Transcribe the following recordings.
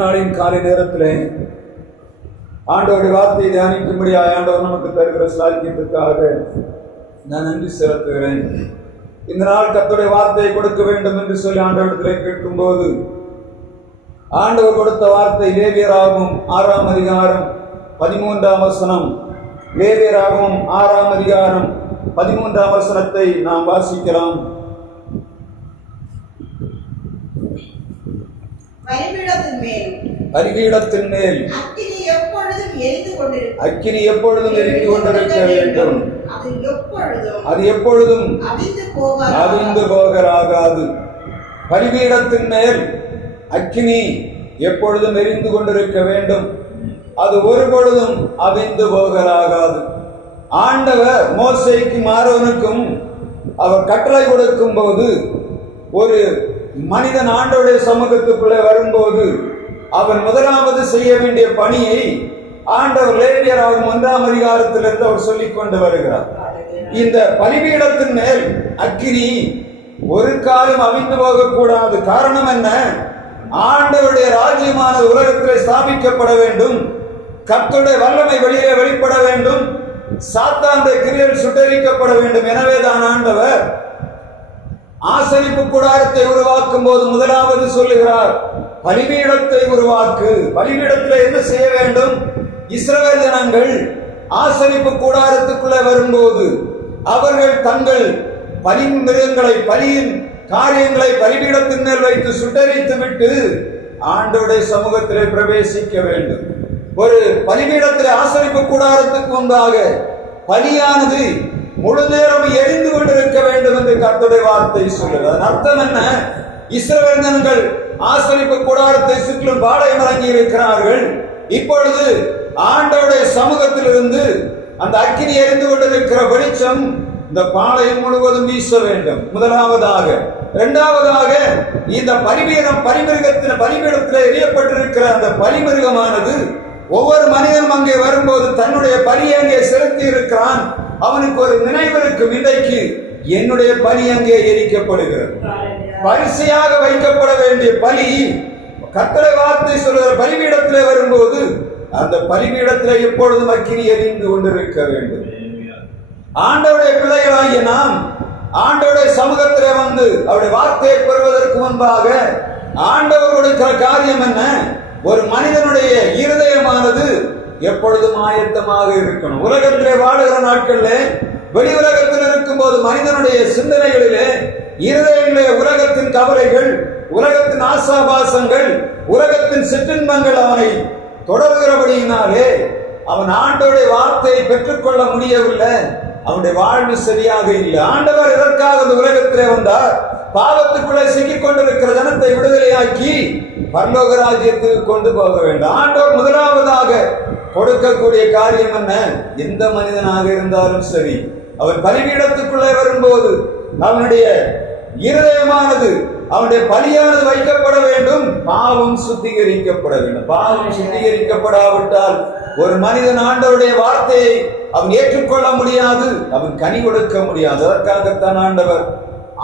நாளின் காலை நேரத்திலே ஆண்டவருடைய வார்த்தையை தியானிக்கும்படியாக ஆண்டவர் நமக்கு தருகிற சாக்கியத்திற்காக நான் நன்றி செலுத்துகிறேன். இந்த நாள் கர்த்தருடைய வார்த்தையை கொடுக்க வேண்டும் என்று சொல்லி ஆண்டவரிடத்திலே கேட்கும்போது ஆண்டவர் கொடுத்த வார்த்தை லேவியராகமம் 6ஆம் அதிகாரம் 13ஆம் வசனம். லேவியராகமம் 6ஆம் அதிகாரம் 13ஆம் வசனத்தை நாம் வாசிக்கலாம். பலிபீடத்தின் மேல் அக்கினி எப்பொழுதும் எரிந்து கொண்டிருக்க வேண்டும். அது எப்பொழுதும் அவிந்து போகலாகாது. பலிபீடத்தின் மேல் அக்கினி எப்பொழுதும் எரிந்து கொண்டிருக்க வேண்டும். அது ஒரு பொழுதும் அவிந்து போகலாகாது. ஆண்டவர் மோசேக்கும் ஆரோனுக்கும் அவர் கட்டளை கொடுக்கும் போது, ஒரு மனிதன் ஆண்டவருடைய சமூகத்துக்குள்ளே வரும்போது அவன் முதலாவது செய்ய வேண்டிய பணியை ஆண்டவர் லேவியராகமம் 1ஆம் அதிகாரத்திலிருந்து அவர் சொல்லிக் கொண்டு வருகிறார். இந்த பலிபீடத்தின் மேல் அக்கினி ஒரு காலம் அவிந்து போகக்கூடாது. காரணம் என்ன? ஆண்டவருடைய ராஜ்யமானது உலகத்திலே ஸ்தாபிக்கப்பட வேண்டும். கர்த்தருடைய வல்லமை வெளியே வெளிப்பட வேண்டும். சாத்தானுடைய கிரியைகள் சுட்டரிக்கப்பட வேண்டும். எனவேதான் ஆண்டவர் ஆசரிப்பு கூடாரத்தை உருவாக்கும் போது முதலாவது சொல்லுகிறார், பலிபீடத்தை உருவாக்கு. பலிபீடத்தில் என்ன செய்ய வேண்டும்? இஸ்ரவேல் ஜனங்கள் ஆசரிப்பு கூடாரத்துக்குள்ளே வரும்போது அவர்கள் தங்கள் பலி மிருகங்களை, பலியின் காரியங்களை பலிபீடத்தின் மேல் வைத்து சுட்டரித்து விட்டு ஆண்டவருடைய சமூகத்திலே பிரவேசிக்க வேண்டும். ஒரு பலிபீடத்திலே ஆசரிப்பு கூடாரத்துக்கு முன்பாக பலியானது முழு நேரம் எரிந்து கொண்டிருக்க வேண்டும் என்று கர்த்தருடைய வார்த்தை சொல்லுகிறது. அதன் அர்த்தம் என்ன? இஸ்ரவேல் ஜனங்கள் ஆசரிப்பு கூடாரத்தை சுற்றிலும் பாளையம் இறங்கி இருக்கிறார்கள். இப்பொழுது ஆண்டவருடைய சமூகத்திலிருந்து அந்த அக்கினி எரிந்து கொண்டிருக்கிற வெளிச்சம் இந்த பாளையம் முழுவதும் வீச வேண்டும். முதலாவதாக. இரண்டாவதாக, இந்த பலிபீடத்தில் எரியப்பட்டிருக்கிற அந்த பலிமிருகமானது ஒவ்வொரு மனிதனும் அங்கே வரும்போது தன்னுடைய பலியை அங்கே செலுத்தி இருக்கிறான். அவனுக்கு ஒரு நினைவு இருக்கும், இன்றைக்கு என்னுடைய பலி அங்கே எரிக்கப்படுகிறது. வரிசையாக வைக்கப்பட வேண்டிய பலி கர்த்தருடைய வார்த்தை சொல்கிற பலிபீடத்திலே வரும்போது அந்த பலிபீடத்திலே எப்பொழுதும் அக்கினி எரிந்து கொண்டிருக்க வேண்டும். ஆண்டவருடைய பிள்ளைகளாகிய நாம் ஆண்டவருடைய சமூகத்திலே வந்து அவருடைய வார்த்தையை பெறுவதற்கு முன்பாக ஆண்டவர் கொடுக்கிற காரியம் என்ன? ஒரு மனிதனுடைய இருதயமானது எப்பொழுதும் ஆயத்தமாக இருக்கணும். உலகத்திலே வாழுகிற நாட்களிலே, வெளி உலகத்தில் இருக்கும் போது மனிதனுடைய சிந்தனைகளிலே, இருதயங்களிலே உலகத்தின் கவலைகள், உலகத்தின் ஆசாபாசங்கள், உலகத்தின் சிற்றின்பங்கள் அவனை தொடர்கிறபடியினாலே அவன் ஆண்டவருடைய வார்த்தையை பெற்றுக்கொள்ள முடியவில்லை. அவனுடைய வாழ்வு சரியாக இல்லை. ஆண்டவர் இதற்காக இந்த உலகத்திலே வந்தார். பாவத்துக்குள்ளே சிக்கிக் கொண்டிருக்கிற ஜனத்தை விடுதலையாக்கி பரலோக ராஜ்யத்துக்கு கொண்டு போக வேண்டும். ஆண்டவர் முதலாவதாக கொடுக்கக்கூடிய காரியம் என்ன? எந்த மனிதனாக இருந்தாலும் சரி, அவன் பலிபீடத்துக்குள்ளே வரும்போது அவனுடைய இருதயமானது, அவனுடைய பலியானது வைக்கப்பட வேண்டும். பாவம் சுத்திகரிக்கப்பட வேண்டும். பாவம் சுத்திகரிக்கப்படாவிட்டால் ஒரு மனிதன் ஆண்டவருடைய வார்த்தையை அவன் ஏற்றுக்கொள்ள முடியாது, அவன் கனி கொடுக்க முடியாது. அதற்காகத்தான் ஆண்டவர்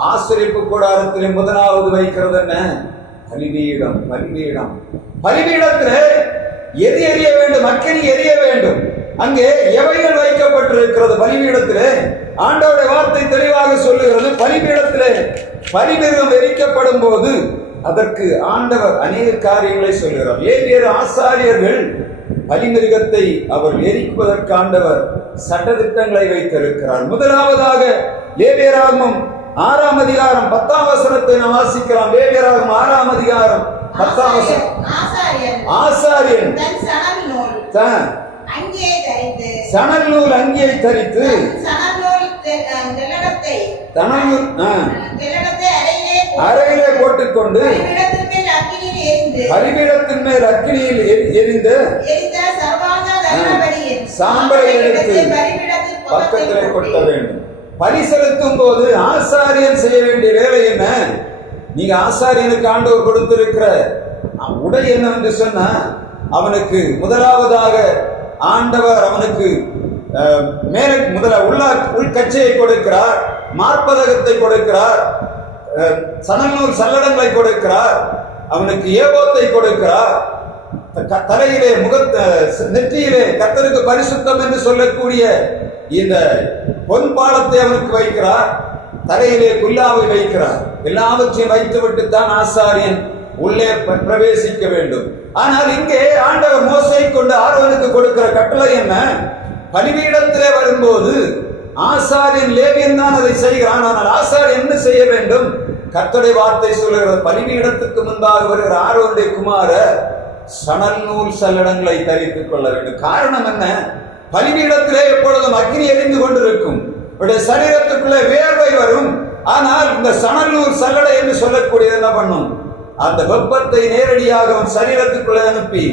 ஆசரிப்பு கூடாரத்திலே முதலாவது வைக்கிறது என்ன? பலிபீடம். பலிபீடம். பலிபீடத்திலே எது எரிய வேண்டும்? அக்கினி எரிய வேண்டும். அங்கே எவைகள் வைக்கப்பட்டிருக்கிறது? பலிபீடத்திலே ஆண்டவருடைய வார்த்தை தெளிவாக சொல்லுகிறது. பலிபீடத்திலே பலிமிருகம் எரிக்கப்படும் போது அதற்கு ஆண்டவர் அநேக காரியங்களை சொல்கிறார். லேவியர் ஆசாரியர்கள் பலிமிருகத்தை அவர் எரிப்பதற்கு ஆண்டவர் சட்டதிட்டங்களை வைத்திருக்கிறார். முதலாவதாக லேவியராகமம் 6ஆம் அதிகாரம் 10ஆம் வசனத்தை நாம் வாசிக்கலாம். லேவியராகமம் 6ஆம் அதிகாரம் 10ஆம் வசனம். ஆசாரியன் சணல் நூல் அங்கியை தரித்து அறையிலே போட்டுக்கொண்டு பலிபீடத்தின் மேல் அக்கினியில் எரிந்த சாம்பலை எடுத்து பக்கத்திலே கொட்ட வேண்டும். பலி செலுத்தும் போது ஆசாரியன் செய்ய வேண்டிய வேலை என்ன? நீங்க ஆசாரியனுக்கு ஆண்டவர் கொடுத்திருக்கிற உடை என்னவென்று சொன்னா, அவனுக்கு முதலாவதாக ஆண்டவர் அவனுக்கு உள்கச்சையை கொடுக்கிறார், மார்பதகத்தை கொடுக்கிறார், சணநூல் சல்லடங்களை கொடுக்கிறார். அவனுக்கு ஏபோத்தை கொடுக்கிறார். தலையிலே நெற்றியிலே கர்த்தருக்கு பரிசுத்தம் என்று சொல்லக்கூடிய இந்த பொன் பாலத்தை அவனுக்கு வைக்கிறார். தலையிலே குல்லாவை வைக்கிறார். எல்லாவற்றையும் வைத்துவிட்டு தான் ஆசாரியன் உள்ளே பிரவேசிக்க வேண்டும். ஆனால் இங்கே ஆண்டவர் மோசேயை கொண்டு ஆரோனுக்கு கொடுக்கிற கட்டளை என்ன? பலிபீடத்திலே வரும்போது ஆசாரியன் லேவியன் தான் அதை செய்கிறான். ஆனால் ஆசாரியன் என்ன செய்ய வேண்டும்? கர்த்தருடைய வார்த்தை சொல்லுகிறது, பலிபீடத்துக்கு முன்பாக வருகிற ஆரோனுடைய குமாரர் சணல் நூல் சல்லடங்களை தரித்துக் கொள்ள வேண்டும். காரணம் என்ன? பலிபீடத்திலே எப்பொழுதும் அக்னி எரிந்து கொண்டிருக்கும், சரீரத்துக்குள்ளே வேர்வை வரும். ஆனால் இந்த சணல் நூல் சல்லடை என்று சொல்லக்கூடியது என்ன பண்ணும்? அந்த வெப்பத்தை நேரடியாக அவன் சரீரத்துக்குள்ளே அனுப்பி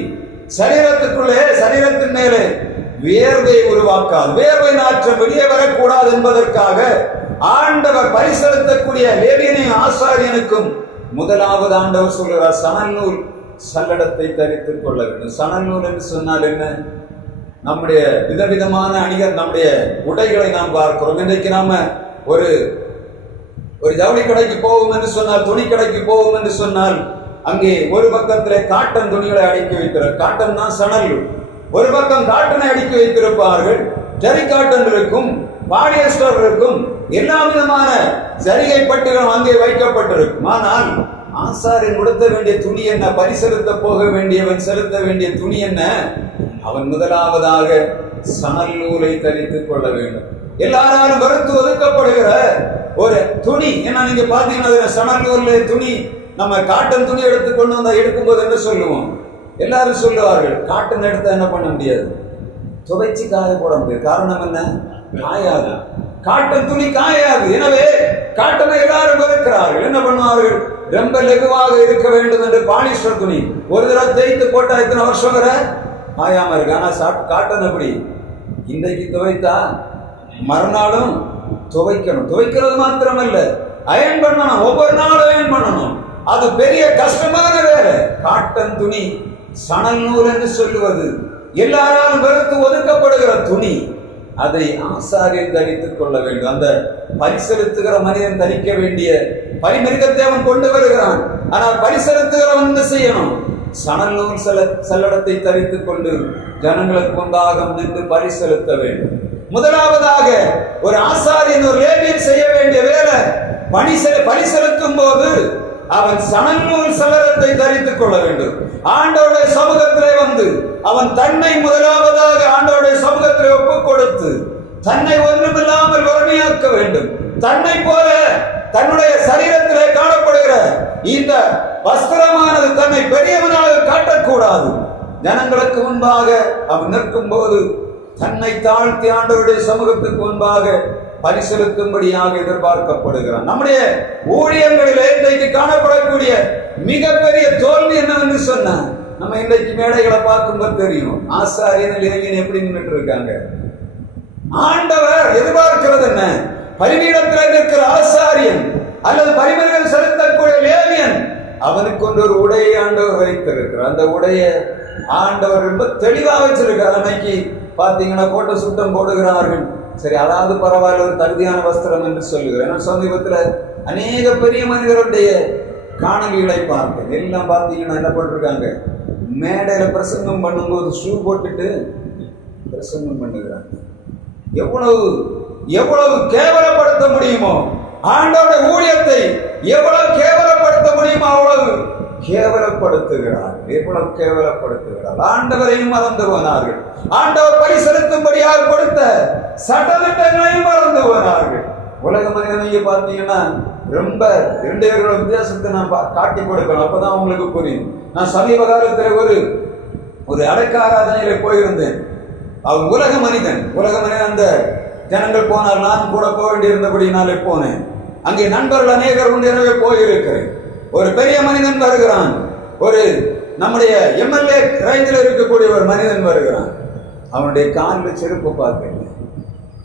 சரீரத்தின் மேலே வேர்வை உருவாக்காது. வேர்வை நாற்றம் வெளியே வரக்கூடாது என்பதற்காக ஆண்டவர் பரிசெலுத்தக்கூடிய லேவியனையும் ஆசாரியனுக்கும் முதலாவது ஆண்டவர் சொல்கிறார், சணல் நூல் சல்லடத்தை தரித்துக் கொள்ள வேண்டும். சணல் நூல் என்று சொன்னால் என்ன? நம்முடைய விதவிதமான நம்முடைய உடைகளை நாம் பார்க்கிறோம். இன்றைக்கு நாம ஒரு ஜவுளி கடைக்கு போவோம் என்று சொன்னால், துணி கடைக்கு போவோம் என்று சொன்னால், அங்கே ஒரு பக்கத்திலே காட்டன் துணிகளை அடுக்கி வைக்கிறார். காட்டன் தான் சணல். ஒரு பக்கம் காட்டனை அடுக்கி வைத்திருப்பார்கள். ஜரி காட்டன் இருக்கும், பாலியஸ்டர் இருக்கும், எல்லா விதமான ஜரிகை பட்டுகளும் அங்கே வைக்கப்பட்டிருக்கும். ஆனால் ஆசாரியன் உடுத்த வேண்டிய துணி என்ன? பரிசெலுத்த போக வேண்டியவன் செலுத்த வேண்டிய துணி என்ன? அவன் முதலாவதாக சணல் நூலை தரித்துக் கொள்ள வேண்டும். எல்லாராலும் வெறுத்து ஒதுக்கப்படுகிற ஒரு துணி என்ன? நீங்க பாத்தீங்கன்னா சணல் நூல் துணி, நம்ம காட்டன் துணி எடுத்துக்கொண்டு வந்தா எடுக்கும்போது என்ன சொல்லுவோம்? எல்லாரும் சொல்லுவார்கள், காட்டன் எடுத்தா என்ன பண்ண முடியாது, துவைச்சு காய போட முடியாது. காரணம் என்ன? காயாது. காட்டன் துணி காயாது. எனவே காட்டனை எல்லாரும் வெறுக்கிறார்கள். என்ன பண்ணுவார்கள்? ரொம்ப லெகுவாக இருக்க வேண்டும் என்று பாலிஸ்டர் துணி ஒரு தடவை தேய்த்து போட்டா இத்தனை வருஷம் வர காயாம இருக்கு. ஆனா காட்டன் எப்படி? இன்றைக்கு துவைத்தா மறுநாளும் துவைக்கணும். துவைக்கிறது மாத்திரமல்ல, அயன் பண்ணணும். ஒவ்வொரு நாளும் அயன் பண்ணணும். அது பெரிய கஷ்டமான வேலை. காட்டன் துணி, சணல் நூல் என்று சொல்லுவது எல்லாராலும் வெறுத்து ஒதுக்கப்படுகிற துணி, அதை ஆசாரியன் தரித்துக் கொள்ள வேண்டும். அந்த பரிசெலுத்துகிற மனிதன் தரிக்க வேண்டிய பரிமிருகத்தை அவன் கொண்டு வருகிறான். ஆனால் பரிசெலுத்துகிறவன் என்ன செய்யணும்? சணல் நூல் சல்லடத்தை தரித்துக் கொண்டு ஜனங்களுக்கு முன்பாக நின்று பரிசெலுத்த வேண்டும். முதலாவதாக ஒரு ஆசாரியன், ஒரு லேவியன் செய்ய வேண்டிய வேலை, பரிசெலுத்தும் போது அவன் சணல் நூல் சல்லடத்தை தரித்துக் கொள்ள வேண்டும். ஆண்டவருடைய சமூகத்திலே வந்து அவன் தன்னை முதலாவதாக ஆண்டவருடைய சமூகத்திலே ஒப்புக் கொடுத்து தன்னை ஒன்றுமில்லாமல் வறுமையாக்க வேண்டும். தன்னை போல தன்னுடைய சரீரத்திலே காணப்படுகிற இந்த வஸ்திரமானது தன்னை பெரியவனாக காட்டக்கூடாது. ஜனங்களுக்கு முன்பாக அவன் நிற்கும் போது தன்னை தாழ்த்தி ஆண்டவருடைய சமூகத்துக்கு முன்பாக பரிசெலுத்தும்படியாக எதிர்பார்க்கப்படுகிறான். நம்முடைய ஊழியங்களில் இன்றைக்கு காணப்படக்கூடிய மிகப்பெரிய தோல்வி என்னவென்று சொன்ன, நம்ம இன்றைக்கு மேடைகளை பார்க்கும்போது தெரியும், ஆசாரியன் லேவியன் எப்படி நின்றுட்டு இருக்காங்க. ஆண்டவர் எதிர்பார்க்கிறது என்ன? பலிபீடத்தில் இருக்கிற ஆசாரியன் அல்லது பரிமளங்கள் செலுத்தக்கூடிய லேவியன், அவனுக்கு ஒரு உடையை ஆண்டவர் வைத்திருக்கிறார். அந்த உடைய ஆண்டவர் ரொம்ப தெளிவா வச்சிருக்கார். அன்னைக்கு பாத்தீங்கன்னா போட்ட சுட்டம் போடுகிறார்கள். சரி, அதாவது பரவாயில்ல, ஒரு தகுதியான வஸ்திரம் என்று சொல்லுகிறேன். சமீபத்துல அநேக பெரிய மனிதருடைய காணொலிகளை பார்த்தேன். எல்லாம் பாத்தீங்கன்னா என்ன போட்டிருக்காங்க, மேடையில பிரசங்கம் பண்ணும்போது ஷூ போட்டுட்டு பிரசங்கம் பண்ணுகிறாங்க. எவ்வளவு கேவலப்படுத்த முடியுமோ, ஆண்டவருடைய ஊழியத்தை எவ்வளவு கேவலப்படுத்த முடியுமோ அவ்வளவு கேவலப்படுத்துகிறார். எவ்வளவு கேவலப்படுத்துகிறார். ஆண்டவரையும் மறந்து போனார்கள். ஆண்டவர் பரிசெலுத்தும்படியாக கொடுத்த சட்டதிட்டங்களையும் மறந்து போனார்கள். உலக மனிதனையே பார்த்தீங்கன்னா ரொம்ப 2 வித்தியாசத்தை நான் காட்டி கொடுக்கணும், அப்பதான் உங்களுக்கு புரியும். நான் சமீப காலத்தில் ஒரு அடக்க ஆராதனையில போயிருந்தேன். அவர் உலக மனிதன். அந்த ஜனங்கள் போனார், நான் கூட போக வேண்டியிருந்தபடினாலே போனேன். அங்கே நண்பர்கள் அநேகர் உண்டு, எனவே போயிருக்கிறேன். ஒரு பெரிய மனிதன் வருகிறான். நம்முடைய எம்எல்ஏ ரேஞ்சில் இருக்கக்கூடிய ஒரு மனிதன் வருகிறான். அவனுடைய காலில் செருப்பு பார்த்தேன்.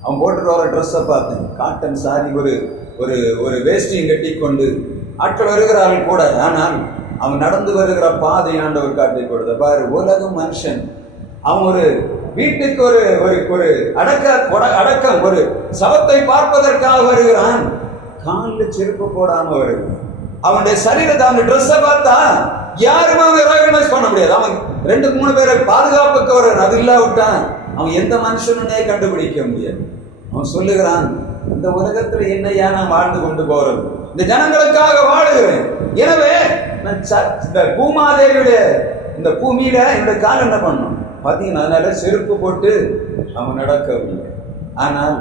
அவன் போட்டு வர ட்ரெஸ்ஸை பார்த்தேன். காட்டன் சாரி, ஒரு வேஷ்டியும் கட்டி கொண்டு ஆட்கள் வருகிறார்கள் கூட. ஆனால் அவன் நடந்து வருகிற பாதை ஆண்டவர் காட்டி கொடுத்த பாரு. உலக மனுஷன். அவன் ஒரு வீட்டுக்கு ஒரு அடக்கம், ஒரு சவத்தை பார்ப்பதற்காக வருகிறான். காலில் செருப்பு போடாம வருகிறான். அவனுடைய சரீரத்தை அவன் ட்ரெஸ்ஸை பார்த்தா யாருமே அவன் ரெகனைஸ் பண்ண முடியாது. அவன் 2-3 பேரை பாதுகாப்புக்கு வரன், அது இல்லாவிட்டான் அவன் எந்த மனுஷனுன்னே கண்டுபிடிக்க முடியாது. அவன் சொல்லுகிறான், இந்த உலகத்துல என்னையா நான் வாழ்ந்து கொண்டு போறது, இந்த ஜனங்களுக்காக வாழுகிறேன். எனவே இந்த பூமாதேவியுடைய இந்த பூமியில என்னுடைய கால் என்ன பண்ணும் பார்த்தீங்கன்னா, அதனால செருப்பு போட்டு அவன் நடக்கவில்லை. ஆனால்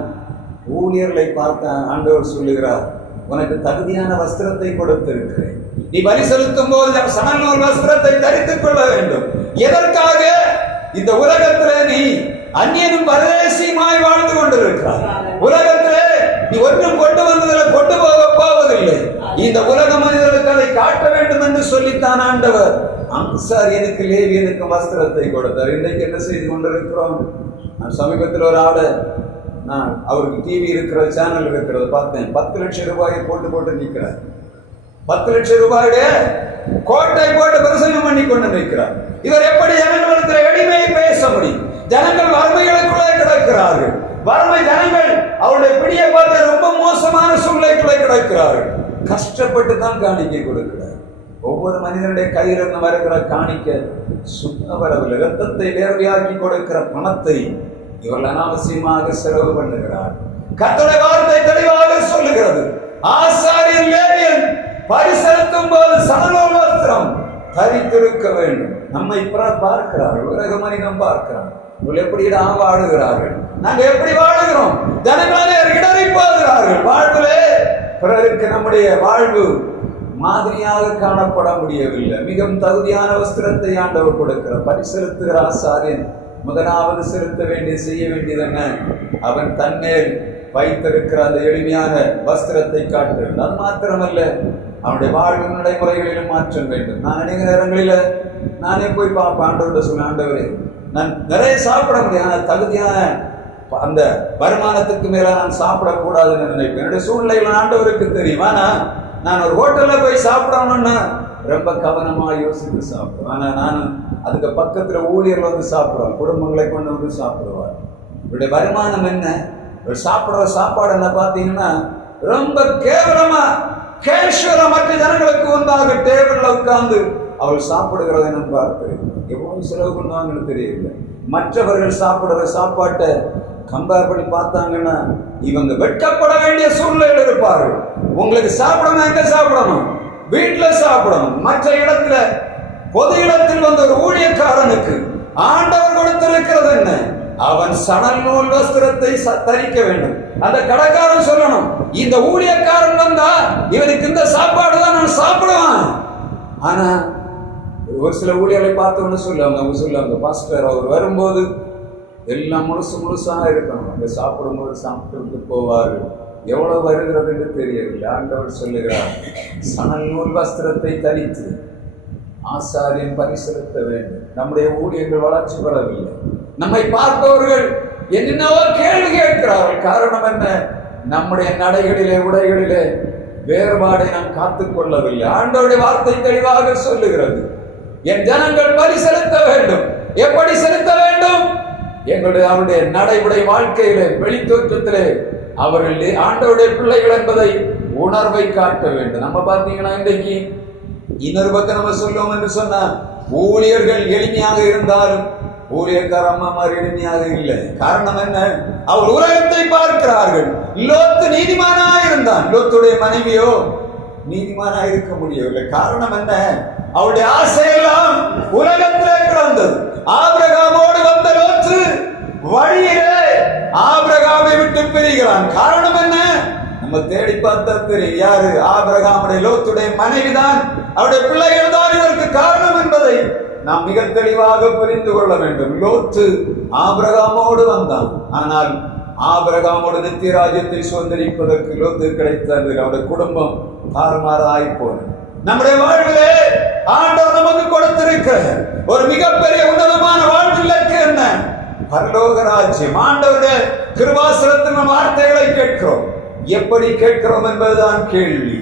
ஊழியர்களை பார்த்த ஆண்டவர் சொல்லுகிறார், உனக்கு தகுதியான வஸ்திரத்தை கொடுத்திருக்கிறேன், நீ பலி செலுத்தும் போது சணல் வஸ்திரத்தை தரித்துக் கொள்ள வேண்டும். எதற்காக? இந்த உலகத்திலே நீ அந்நியனும் பரதேசியுமாய் வாழ்ந்து கொண்டிருக்கிறார். உலகத்திலே நீ ஒன்றும் கொண்டு வந்ததில் கொண்டு போவதில்லை. இந்த உலக மனிதர்களுக்கு அதை காட்ட வேண்டும் என்று சொல்லித்தான் ஆண்டவர் ஆசாரியனுக்கு லேவியனுக்கு வஸ்திரத்தை கொடுத்தார். இன்றைக்கு என்ன செய்து கொண்டிருக்கிறோம்? நான் சமீபத்தில் ஒரு ஆளை, நான் அவருக்கு டிவி இருக்கிற சேனல் இருக்கிறத பார்த்தேன். 10 லட்சம் ரூபாயை போட்டு நிற்கிறார். 10 லட்சம் ரூபாயுடைய கோட்டை போட்டு பிரசங்கம் பண்ணி கொண்டு நிற்கிறார். இவர் எப்படி ஜனங்களுக்கு எளிமையை பேச முடியும்? ஜனங்கள் வறுமைகளுக்குள்ளே கிடக்கிறார்கள். வறுமை ஜனங்கள் அவருடைய பிடியை பார்த்து ரொம்ப மோசமான சூழ்நிலைக்குள்ளே கிடக்கிறார்கள். கஷ்டப்பட்டு தான் காணிக்கை கொடுக்கிறார். ஒவ்வொரு மனிதனுடைய கையிலிருந்து வருகிற காணிக்க சுத்த வரவில்லை. ரத்தத்தை வேர்வையாக்கி கொடுக்கிற பணத்தை இவர்கள் அனாவசியமாக செலவு பண்ணுகிறார். கர்த்தருடைய வார்த்தை தெளிவாக சொல்லுகிறது, ஆசாரியன் லேவியன் பரிசெலுத்தும் போது சணல் வஸ்திரம் தரித்திருக்க வேண்டும். நம்மை பார்க்கிறார்கள், உலக மனிதம் பார்க்கிறார். இவர்கள் எப்படி வாழுகிறார்கள், நாங்க எப்படி வாழுகிறோம்? ஜனங்களே இடறி போகிறார்கள். வாழ்விலே பிறருக்கு நம்முடைய வாழ்வு மாதிரியாக காணப்பட முடியவில்லை. மிகவும் தகுதியான வஸ்திரத்தை ஆண்டவர் கொடுக்கிறார். பரிசெலுத்துகிற ஆசாரியன் முதலாவது செலுத்த வேண்டிய செய்ய வேண்டியது என்ன? அவன் தன்மேல் வைத்திருக்கிற அந்த எளிமையான வஸ்திரத்தை காட்டுகிறது. அது மாத்திரமல்ல, அவனுடைய வாழ்வு நடைமுறைகளிலும் மாற்றம் வேண்டும். நான் அநேக நேரங்களில் நானே போய் பார்ப்பேன், ஆண்டவர்கிட்ட சொல்ல, ஆண்டவரே நான் நிறைய சாப்பிட முடியும், ஆனால் தகுதியான அந்த வருமானத்துக்கு மேல நான் சாப்பிடக்கூடாதுன்னு நினைப்பேன். என்னுடைய சூழ்நிலைகள் ஆண்டவருக்கு தெரியும். ஆனால் நான் ஒரு ஹோட்டலில் போய் சாப்பிடணும்னா ரொம்ப கவனமாக யோசித்து சாப்பிடுவேன். ஆனால் நான் அதுக்கு பக்கத்தில் ஊழியர்கள் வந்து சாப்பிடுவார், குடும்பங்களை கொண்டு வந்து சாப்பிடுவார். இவருடைய வருமானம் என்ன? இவர் சாப்பிடுற சாப்பாடு என்ன பார்த்தீங்கன்னா ரொம்ப கேஷுவலா மற்ற ஜனங்களுக்கு வந்தாக டேபிள்ல உட்கார்ந்து அவள் சாப்பிடுகிறதை நான் பார்த்தேன். எவ்வளவு செலவு பண்ணுவாங்கன்னு தெரியல. மற்றவர்கள் சாப்பிடுற சாப்பாட்டை கம்பேர் பண்ணி பார்த்தாங்கன்னா இவங்க வெட்கப்பட வேண்டிய சூழ்நிலையில் இருப்பார்கள். உங்களுக்கு சாப்பிடணும், எங்க சாப்பிடணும்? வீட்டுல சாப்பிடணும். மற்ற இடத்துல, பொது இடத்தில் வந்த ஒரு ஊழியக்காரனுக்கு ஆண்டவர் கொடுத்திருக்கிறது என்ன? அவன் சணல் நூல் வஸ்திரத்தை தரிக்க வேண்டும். அந்த கடைக்காரன் சொல்லணும், இந்த ஊழியக்காரன் வந்தா இவனுக்கு இந்த சாப்பாடு தான் நான் சாப்பிடுவான். ஆனா ஒரு சில ஊழியர்களை பார்த்தோன்னு சொல்லுவாங்க, பாஸ்டர் அவர் வரும்போது எல்லாம் முழுசாக இருக்கணும், அங்கே சாப்பிடும்போது சாப்பிட்டு போவார். எவ்வளவு வருகிறது என்று தெரியவில்லை. ஆண்டவர் சொல்லுகிறார், சணல் நூல் வஸ்திரத்தை தரித்து ஆசாரியன் பரிசெலுத்த வேண்டும். நம்முடைய ஊழியர்கள் வளர்ச்சி பெறவில்லை. நம்மை பார்ப்பவர்கள் என்னென்னவோ கேள்வி கேட்கிறார்கள். காரணம் என்ன? நம்முடைய நடைகளிலே உடைகளிலே வேறுபாடை நாம் காத்துக்கொள்ளவில்லை. ஆண்டவருடைய வார்த்தை தெளிவாக சொல்லுகிறது, என் ஜனங்கள் பரிசெலுத்த வேண்டும். எப்படி செலுத்த வேண்டும்? அவருடைய நடைமுறை வாழ்க்கையிலே, வெளித்தோற்றத்திலே அவர்கள் ஆண்டவருடைய பிள்ளைகள் என்பதை உணர்வை காட்ட வேண்டும். நம்ம பார்த்தீங்கன்னா இன்றைக்கு இன்னொரு பக்கம் நம்ம சொல்லுவோம் என்று சொன்னா, ஊழியர்கள் எளிமையாக இருந்தாலும் ஊழியக்கார அம்மா மாதிரி எளிமையாக இல்லை. காரணம் என்ன? அவர் உலகத்தை பார்க்கிறார்கள். லோத்து நீதிமானா இருந்தான், லோத்துடைய மனைவியோ நீதிமானா இருக்க முடியவில்லை. காரணம் என்ன? அவருடைய ஆசையெல்லாம் உலகத்திலே கிடந்தது. ஆபிரகாமோடு வந்த லோத்து வழியிலே ஆபிரகாமை விட்டு பிரிகிறான். காரணம் என்ன? நம்ம தேடி பார்த்தா தெரியும், யாரு? ஆபிரகாமுடைய லோத்துடைய மனைவிதான், அவருடைய பிள்ளைகள் தான் இதற்கு காரணம் என்பதை நாம் மிக தெளிவாக புரிந்து கொள்ள வேண்டும். லோத்து ஆபிரகாமோடு வந்தான், ஆனால் ஆபிரகாமோடு நித்திய ராஜ்யத்தை சுதந்திரிப்பதற்கு லோத்து கிடைத்தது. அவருடைய குடும்பம் தாறுமாறாய் போனது. நம்முடைய வாழ்விலே ஆண்டவர் நமக்கு கொடுத்திருக்கிற ஒரு மிகப்பெரிய உன்னதமான வாழ்விற்கு என்ன? பரலோக ராஜ்யம். ஆண்டவருடைய கிருபாசனத்தின் வார்த்தைகளை கேட்கிறோம். எப்படி கேட்கிறோம் என்பதுதான் கேள்வி.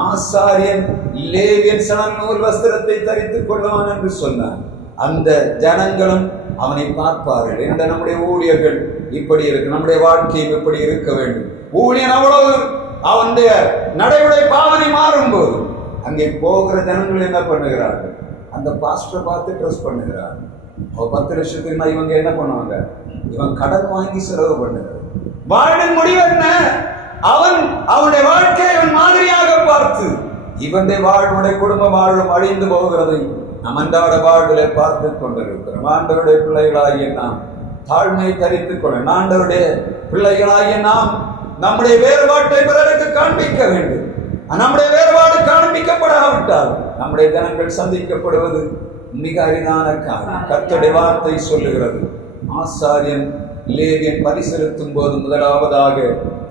ஆசாரியன் லேவியன் சணல் நூல் வஸ்திரத்தை தரித்துக் கொள்வான் என்று சொன்னார். அந்த ஜனங்களும் அவனை பார்ப்பார்கள். என்ற நம்முடைய ஊழியர்கள் இப்படி இருக்கு, நம்முடைய வாழ்க்கையும் இப்படி இருக்க வேண்டும். ஊழியன் அவ்வளவு அவனுடைய நடைமுறை பாவனை மாறும்போது அங்கே போகிற ஜனங்கள் என்ன பண்ணுகிறார்கள்? அந்த பாஸ்டரை பார்த்து ட்ரெஸ் பண்ணுகிறார். 10 லட்சத்துக்குன்னா இவங்க என்ன பண்ணுவாங்க? இவன் கடன் வாங்கி செலவு பண்ணுகிறார். வாழின் முடிவு என்ன? அவனுடைய வாழ்க்கையை அவன் மாதிரியாக பார்த்து இவனுடைய வாழ்வுடைய குடும்ப வாழ்வும் அழிந்து போகிறதை நம் அன்றாட வாழ்விலே பார்த்து கொண்டிருக்கிறோம். ஆண்டவருடைய பிள்ளைகளாகிய நாம் தாழ்மையை தரித்துக் கொள்ள, ஆண்டவருடைய பிள்ளைகளாகிய நாம் நம்முடைய வேறுபாட்டை பிறருக்கு காண்பிக்க வேண்டும். நம்முடைய வேறுபாடு காண்பிக்கப்படாவிட்டால் நம்முடைய ஜனங்கள் சந்திக்கப்படுவது மிக அரிதான காரணம். கர்த்தருடைய வார்த்தை சொல்லுகிறது, ஆசாரியன் லேவியன் பலி செலுத்தும் போது முதலாவதாக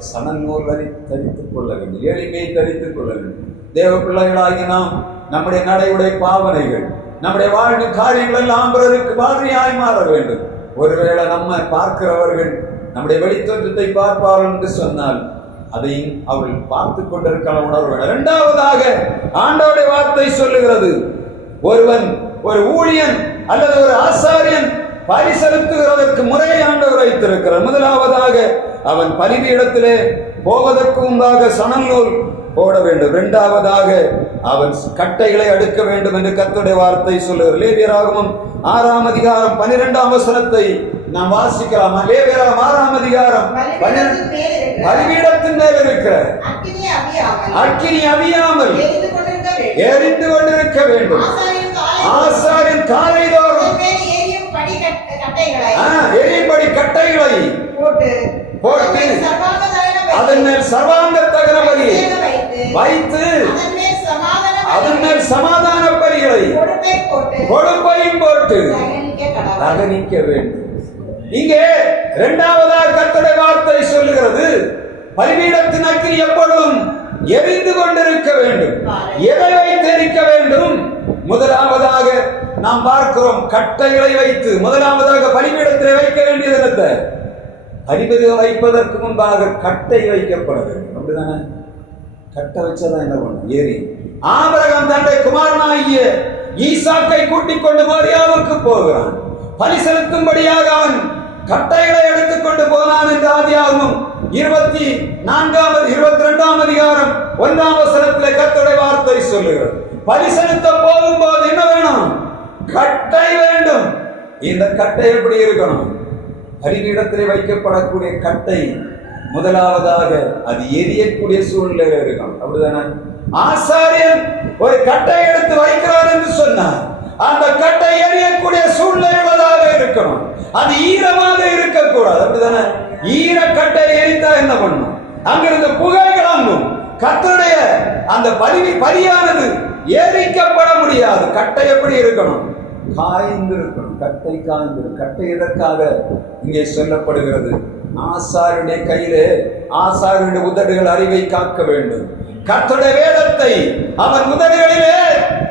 சணநூல் தரித்துக் கொள்ள வேண்டும், எளிமையை தரித்துக் கொள்ள வேண்டும். தேவ பிள்ளைகளாகி நாம் நம்முடைய நடையுடைய பாவனைகள், நம்முடைய வாழ்வு காரியங்கள் எல்லாம் பிறருக்கு மாதிரியாய் மாற வேண்டும். ஒருவேளை நம்ம பார்க்கிறவர்கள் நம்முடைய வெளித்தோற்றத்தை பார்ப்பார்கள் என்று சொன்னால் அதையும் அவர்கள் பார்த்து கொண்டிருக்கிற உணர்வு. இரண்டாவதாக ஆண்டவருடைய வார்த்தை சொல்லுகிறது, ஒரு ஊழியன் அல்லது ஒரு ஆசாரியன் பலி செலுத்துகிறதற்கு முறையை ஆண்டவர் வைத்திருக்கிறார். முதலாவதாக அவன் பலிபீடத்திலே போவதற்கு முன்பாக சணநூல் போட வேண்டும். இரண்டாவதாக அவன் கட்டைகளை அடுக்க வேண்டும் என்று கர்த்தருடைய வார்த்தை சொல்லுகிறது. லேவியராகமம் 6ஆம் அதிகாரம் 12ஆம் வசனத்தை நாம் வாசிக்கலாம். லேவியராகமம் 6ஆம் அதிகாரம் பலிபீடத்தின் மேல் இருக்கிற அக்கினி அவியாமல் எரிந்து கொண்டிருக்க வேண்டும். ஆசாரியன் காலைதோறும் எரியும்படி கட்டைகளை போட்டு அதன் மேல் சர்வாங்க தகன பலியை வைத்து அதன் மேல் சமாதான பலிகளை கொழுப்பையும் போட்டு அகனிக்க வேண்டும். இங்கே இரண்டாவதாக கர்த்தருடைய வார்த்தை சொல்லுகிறது, பலிபீடத்தின் அக்கினி எப்பொழுதும் எரிந்து கொண்டிருக்க வேண்டும். எதை வைத்து எரிக்க வேண்டும்? முதலாவதாக நாம் பார்க்கிறோம், கட்டைகளை வைத்து. முதலாவதாக பலிபீடத்திலே வைக்க வேண்டியது என்னத்தை? பலிபீடம் வைப்பதற்கு முன்பாக கட்டை வைக்கப்பட வேண்டும். அப்படிதானே? கட்டை வச்சாதான் என்ன பண்ணும்? ஏறி. ஆபிரகாம் தன்னுடைய குமாரனாகிய ஈசாக்கை கூட்டிக் கொண்டு மோரியாவுக்கு போகிறான். பலி செலுத்தும்படியாக அவன் கட்டைகளை எடுத்துக்கொண்டு போனான் என்று ஆதியாகமம் 22ஆம் அதிகாரம் 1ஆம் வசனத்திலே கர்த்தருடைய வார்த்தை சொல்லுகிறது. பலி செலுத்த போகும்போது என்ன வேணும்? கட்டை வேண்டும். இந்த கட்டை எப்படி இருக்கணும்? பலிபீடத்திலே வைக்கப்படக்கூடிய கட்டை முதலாவதாக அது எரியக்கூடிய சூழ்நிலையில இருக்கணும். அப்படிதானே? ஆசாரியன் ஒரு கட்டை எடுத்து வைக்கிறார் என்று சொன்னார், அந்த கட்டை எரியக்கூடிய சூழ்நிலையாக இருக்கணும். அது ஈரமாக இருக்கக்கூடாது. அப்படிதானே? ஈர கட்டை எரித்தா என்ன பண்ணும்? அங்கிருந்து புகை கிளம்பும். கர்த்தருடைய அந்த பலியானது எரிக்கப்பட முடியாது. கட்டை எப்படி இருக்கணும்? காய்ந்து இருக்கணும். கட்டை காய்ந்து. கட்டை எதற்காக இங்கே சொல்லப்படுகிறது? ஆசாரியனுடைய கையிலே ஆசாரியனுடைய உதடுகள் அறிவை காக்க வேண்டும். கர்த்தருடைய வேதத்தை அவன் உதடுகளிலே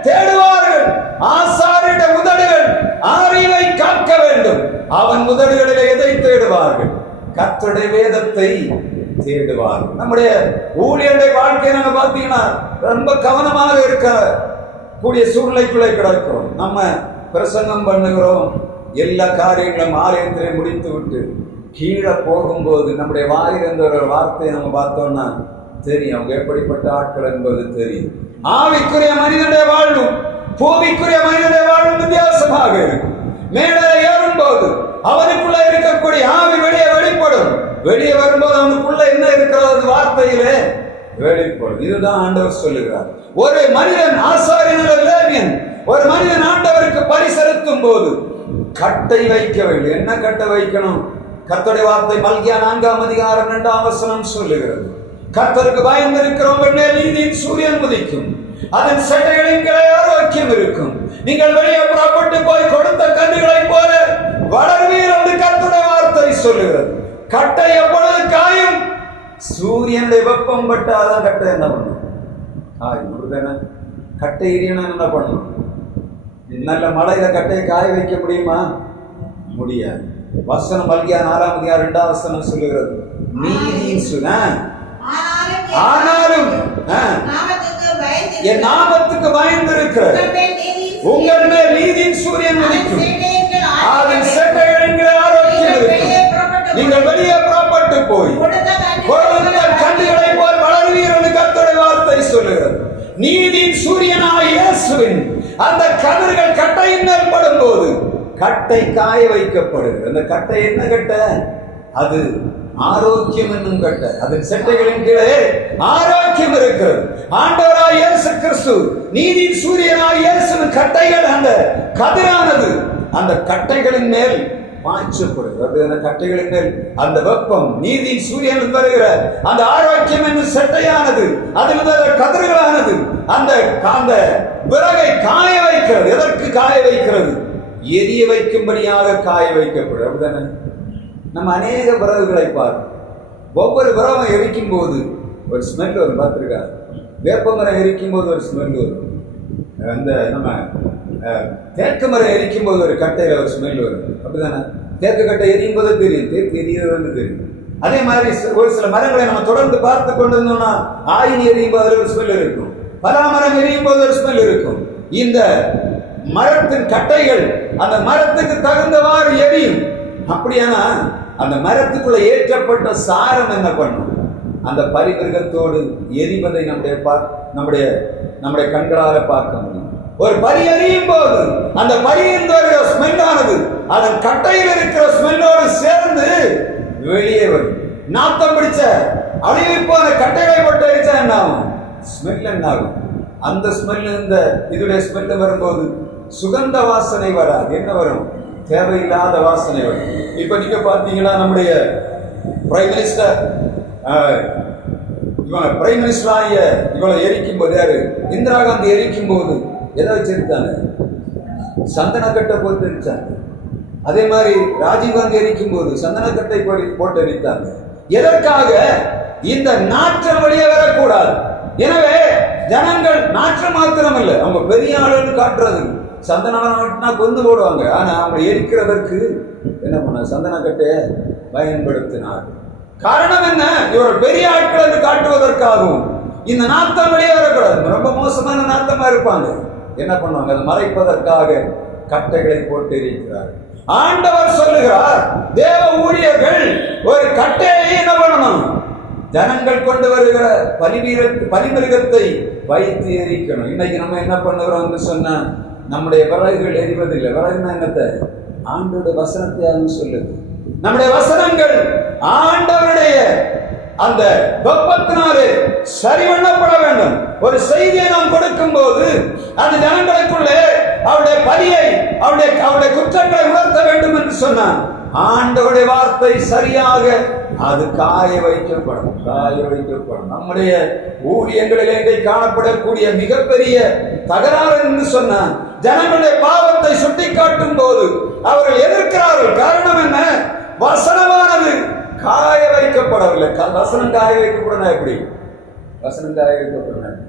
தேடுவார்கள். ஆசாரியனுடைய உதடுகள் அறிவை காக்க வேண்டும். அவன் உதடுகளிலே எதை தேடுவார்கள்? கர்த்தருடைய வேதத்தை தேடுவார்கள். நம்முடைய ஊழியருடைய வாழ்க்கையை நம்ம பார்த்தீங்கன்னா ரொம்ப கவனமாக இருக்க கூடிய சூழ்நிலைக்குள்ளே கிடக்கிறோம். நம்ம பிரசங்கம் பண்ணுகிறோம், எல்லா காரியங்களும் ஆலயத்திலே முடித்து விட்டு கீழே போகும்போது நம்முடைய வாயில் இருந்த ஒரு வார்த்தையை நம்ம பார்த்தோம்னா தெரியும் அவங்க எப்படிப்பட்ட ஆட்கள் என்பது தெரியும். ஆவிக்குரிய மனிதனுடைய வாழ்வும் பூமிக்குரிய மனிதனுடைய வாழ்வும் வித்தியாசமாக இருக்கும். மேலே ஏறும்போது அவனுக்குள்ள இருக்கக்கூடிய ஆவி வெளியே வெளிப்படும். வெளியே வரும்போது அவனுக்குள்ள என்ன இருக்கிறது? வார்த்தையிலே வெளிப்படும். இதுதான் ஆண்டவர் சொல்லுகிறார். ஒரு மனிதன் ஆசாரியன் லேவியன், ஒரு மனிதன் ஆண்டவருக்கு பலி செலுத்தும் போது கட்டை வைக்க வேண்டும். என்ன கட்டை வைக்கணும்? கர்த்தருடைய வார்த்தை மல்கியா 4ஆம் அதிகாரம் 2ஆம் வசனம் சொல்லுகிறது, கர்த்தருக்கு பயந்திருக்கிறவங்க நீதியின் சூரியன் உதிக்கும், அதன் செட்டைகளின் கீழே ஆரோக்கியம் இருக்கும், நீங்கள் வெளியே புறப்பட்டு போய் கொடுத்த கன்றுகளை போல வளர்வீர் என்று கர்த்தருடைய வார்த்தை சொல்லுகிறது. கட்டை எப்பொழுது காயும்? சூரியனுடைய வெப்பம் பட்டாதான் கட்டை என்ன பண்ணும்? காயும். கட்டை எரியணும் என்ன பண்ணும்? நல்ல மழையில கட்டையை காய வைக்க முடியுமா? முடியாது. வசனம் மல்கியா 4ஆம் அதிகாரம் 2ஆம் வசனம் சொல்லுகிறது, நீதியின் ஆனாலும் என் நாமத்துக்கு பயந்திருக்கிற உங்கள் மேல் நீதியின் சூரியன் உதிக்கும், அதன் செட்டைகளின் ஆரோக்கியம் இருக்கும், நீங்கள் வெளியே புறப்பட்டு போய் கன்றுகளை போல் வளருவீர் என்று கர்த்தருடைய வார்த்தை சொல்லுகிறது. நீதியின் அந்த கதிர்கள் கட்டையின் மேல் படும்போது கட்டை காய வைக்கப்படுகிறது. அந்த கட்டை என்ன கட்டை? அது ஆரோக்கியம் என்னும் கட்டை. அதன் செட்டைகளின் கீழே ஆரோக்கியம் இருக்கிறது. ஆண்டவராய் இயேசு கிறிஸ்து, நீதி சூரியனாய் இயேசுவின் கட்டைகள், அந்த கதிரானது அந்த கட்டைகளின் மேல் பாய்ச்சப்படுகிறது. அந்த கட்டைகளின் மேல் அந்த வெப்பம், நீதி சூரியன் வருகிற அந்த ஆரோக்கியம் என்னும் செட்டையானது, அதில் கதிர்களானது அந்த அந்த விறகை காய வைக்கிறது. எதற்கு காய வைக்கிறது? எரிய வைக்கும்படியாக காய வைக்கப்படுது. அப்படிதானே? நம்ம அநேக விறகுகளை பார்ப்போம். ஒவ்வொரு விறகும் எரிக்கும் போது ஒரு ஸ்மெல் வரும். பார்த்துருக்கா? வேப்ப மரம் எரிக்கும் போது ஒரு ஸ்மெல் வரும். அந்த நம்ம தேக்கு மரம் எரிக்கும் போது ஒரு கட்டையில் ஒரு ஸ்மெல் வரும். அப்படிதானே? தேக்கு கட்டை எரியும் போது தெரியும், தேக்கு எரியுதுன்னு தெரியும். அதே மாதிரி ஒரு சில மரங்களை நம்ம தொடர்ந்து பார்த்து கொண்டு இருந்தோம்னா ஆயின் எரியும் போது ஒரு ஸ்மெல் இருக்கும், பலாமரம் எரியும் போது ஒரு ஸ்மெல் இருக்கும். இந்த மரத்தின் கட்டைகள் அந்த மரத்துக்கு தகுந்தவாறு எரியும். அப்படியானா அந்த மரத்துக்குள்ள ஏற்றப்பட்ட சாரம் என்ன பண்ணும்? அந்த பரிமிருகத்தோடு எரிவதை நம்முடைய கண்களால் பார்க்க முடியும். ஒரு பரி எரியும் போது அந்த பரியின் வருகிற ஸ்மெல்லானது அதன் கட்டையில் இருக்கிற ஸ்மெல்லோடு சேர்ந்து வெளியே வரும். நாத்தம் பிடிச்ச அழிவு போன கட்டைகளை போட்டு அடிச்சா என்ன ஆகும்? ஸ்மெல் என்ன ஆகும்? அந்த ஸ்மெல் இந்த இதோடைய ஸ்மெல் வரும்போது சுகந்த வாசனை வராது. என்ன வரும்? தேவையில்லாத வாசனை வரும். இப்ப நீங்க பாத்தீங்கன்னா நம்முடைய பிரைம் மினிஸ்டர் இவளை எரிக்கும் போது, யாரு? இந்திரா காந்தி எரிக்கும் போது எதை வச்சிருக்காங்க? சந்தனக்கட்டை போட்டு எரிச்சாங்க. அதே மாதிரி ராஜீவ்காந்தி எரிக்கும் போது சந்தனக்கட்டை போட்டு எரித்தாங்க. எதற்காக? இந்த நாற்றம் வெளியே வரக்கூடாது. எனவே ஜனங்கள் நாற்றம் மாத்திரம் இல்லை, அவங்க பெரிய ஆளுன்னு காட்டுறது. சந்தனம் கொண்டு போடுவாங்க. ஆனா அவங்க எரிக்கிறதற்கு என்ன பண்ண? சந்தனக்கட்டையை பயன்படுத்தினார். காரணம் என்ன? இவர்கள் பெரிய ஆட்கள் என்று காட்டுவதற்காகவும் இந்த நாத்தம் வெளியே வரக்கூடாது. ரொம்ப மோசமான நாத்தமா இருப்பாங்க. என்ன பண்ணுவாங்க? அதை மறைப்பதற்காக கட்டைகளை போட்டு இருக்கிறார். ஆண்டவர் சொல்லுகிறார், தேவ ஊழியர்கள் ஒரு கட்டையை என்ன பண்ணணும்? ஜனங்கள் கொண்டு வருகிற பலிமிருகத்தை வைத்து எரிக்கணும். இன்னைக்கு நம்ம என்ன பண்ணுகிறோம் சொன்னா, நம்முடைய விறகுகள் எரிவதில்லை. விறகுனா என்னத்தை? ஆண்டோட வசனத்தை சொல்லுது. நம்முடைய வசனங்கள் ஆண்டவருடைய அந்த வெப்பத்தினாலே சரி பண்ணப்பட வேண்டும். ஒரு செய்தியை நாம் கொடுக்கும் போது அந்த ஜனங்களுக்குள்ளே அவருடைய பலியை, அவருடைய குற்றங்களை உணர்த்த வேண்டும் என்று சொன்னான். ஆண்டவருடைய வார்த்தை சரியாக அது காய வைக்கப்படும். நம்முடைய ஊழியங்களில் இன்றைக்கு காணப்படக்கூடிய மிகப்பெரிய தகராறு என்று சொன்னான், ஜனங்களுடைய பாவத்தை சுட்டி காட்டும் போது அவர்கள் எதிர்க்கிறார்கள். காரணம் என்ன? வசனமானது காய வைக்கப்படவில்லை. வசனம் காய வைக்கப்படணும். எப்படி வசனம் காய வைக்கப்படணும்?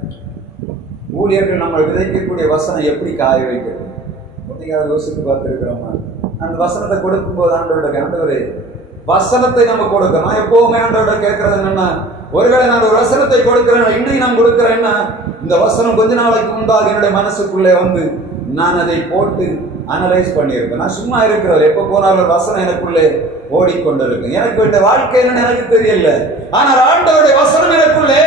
ஊழியர்கள் நம்ம விதைக்கக்கூடிய வசனம் எப்படி காய வைக்கணும்? யோசித்து பார்த்துருக்கிறோமா? அந்த வசனத்தை கொடுக்கும் போது ஆண்டவரே வசனத்தை நம்ம கொடுக்கணும். எப்பவுமே ஆண்டவரோட கேட்கறது என்னன்னா, ஒருவேளை நான் ஒரு வசனத்தை கொடுக்கிறேன், இன்னைக்கு நான் கொடுக்கிறேன்னா இந்த வசனம் கொஞ்ச நாளைக்கு முன்பாக என்னுடைய மனசுக்குள்ளே வந்து நான் அதை போட்டு அனலைஸ் பண்ணியிருக்கேன். நான் சும்மா இருக்கிறது, எப்போ போனாலும் வசனம் எனக்குள்ளே ஓடிக்கொண்டிருக்கு. எனக்கு இந்த வாழ்க்கை என்னன்னு எனக்கு தெரியல, ஆனால் ஆண்டவருடைய வசனம் எனக்குள்ளே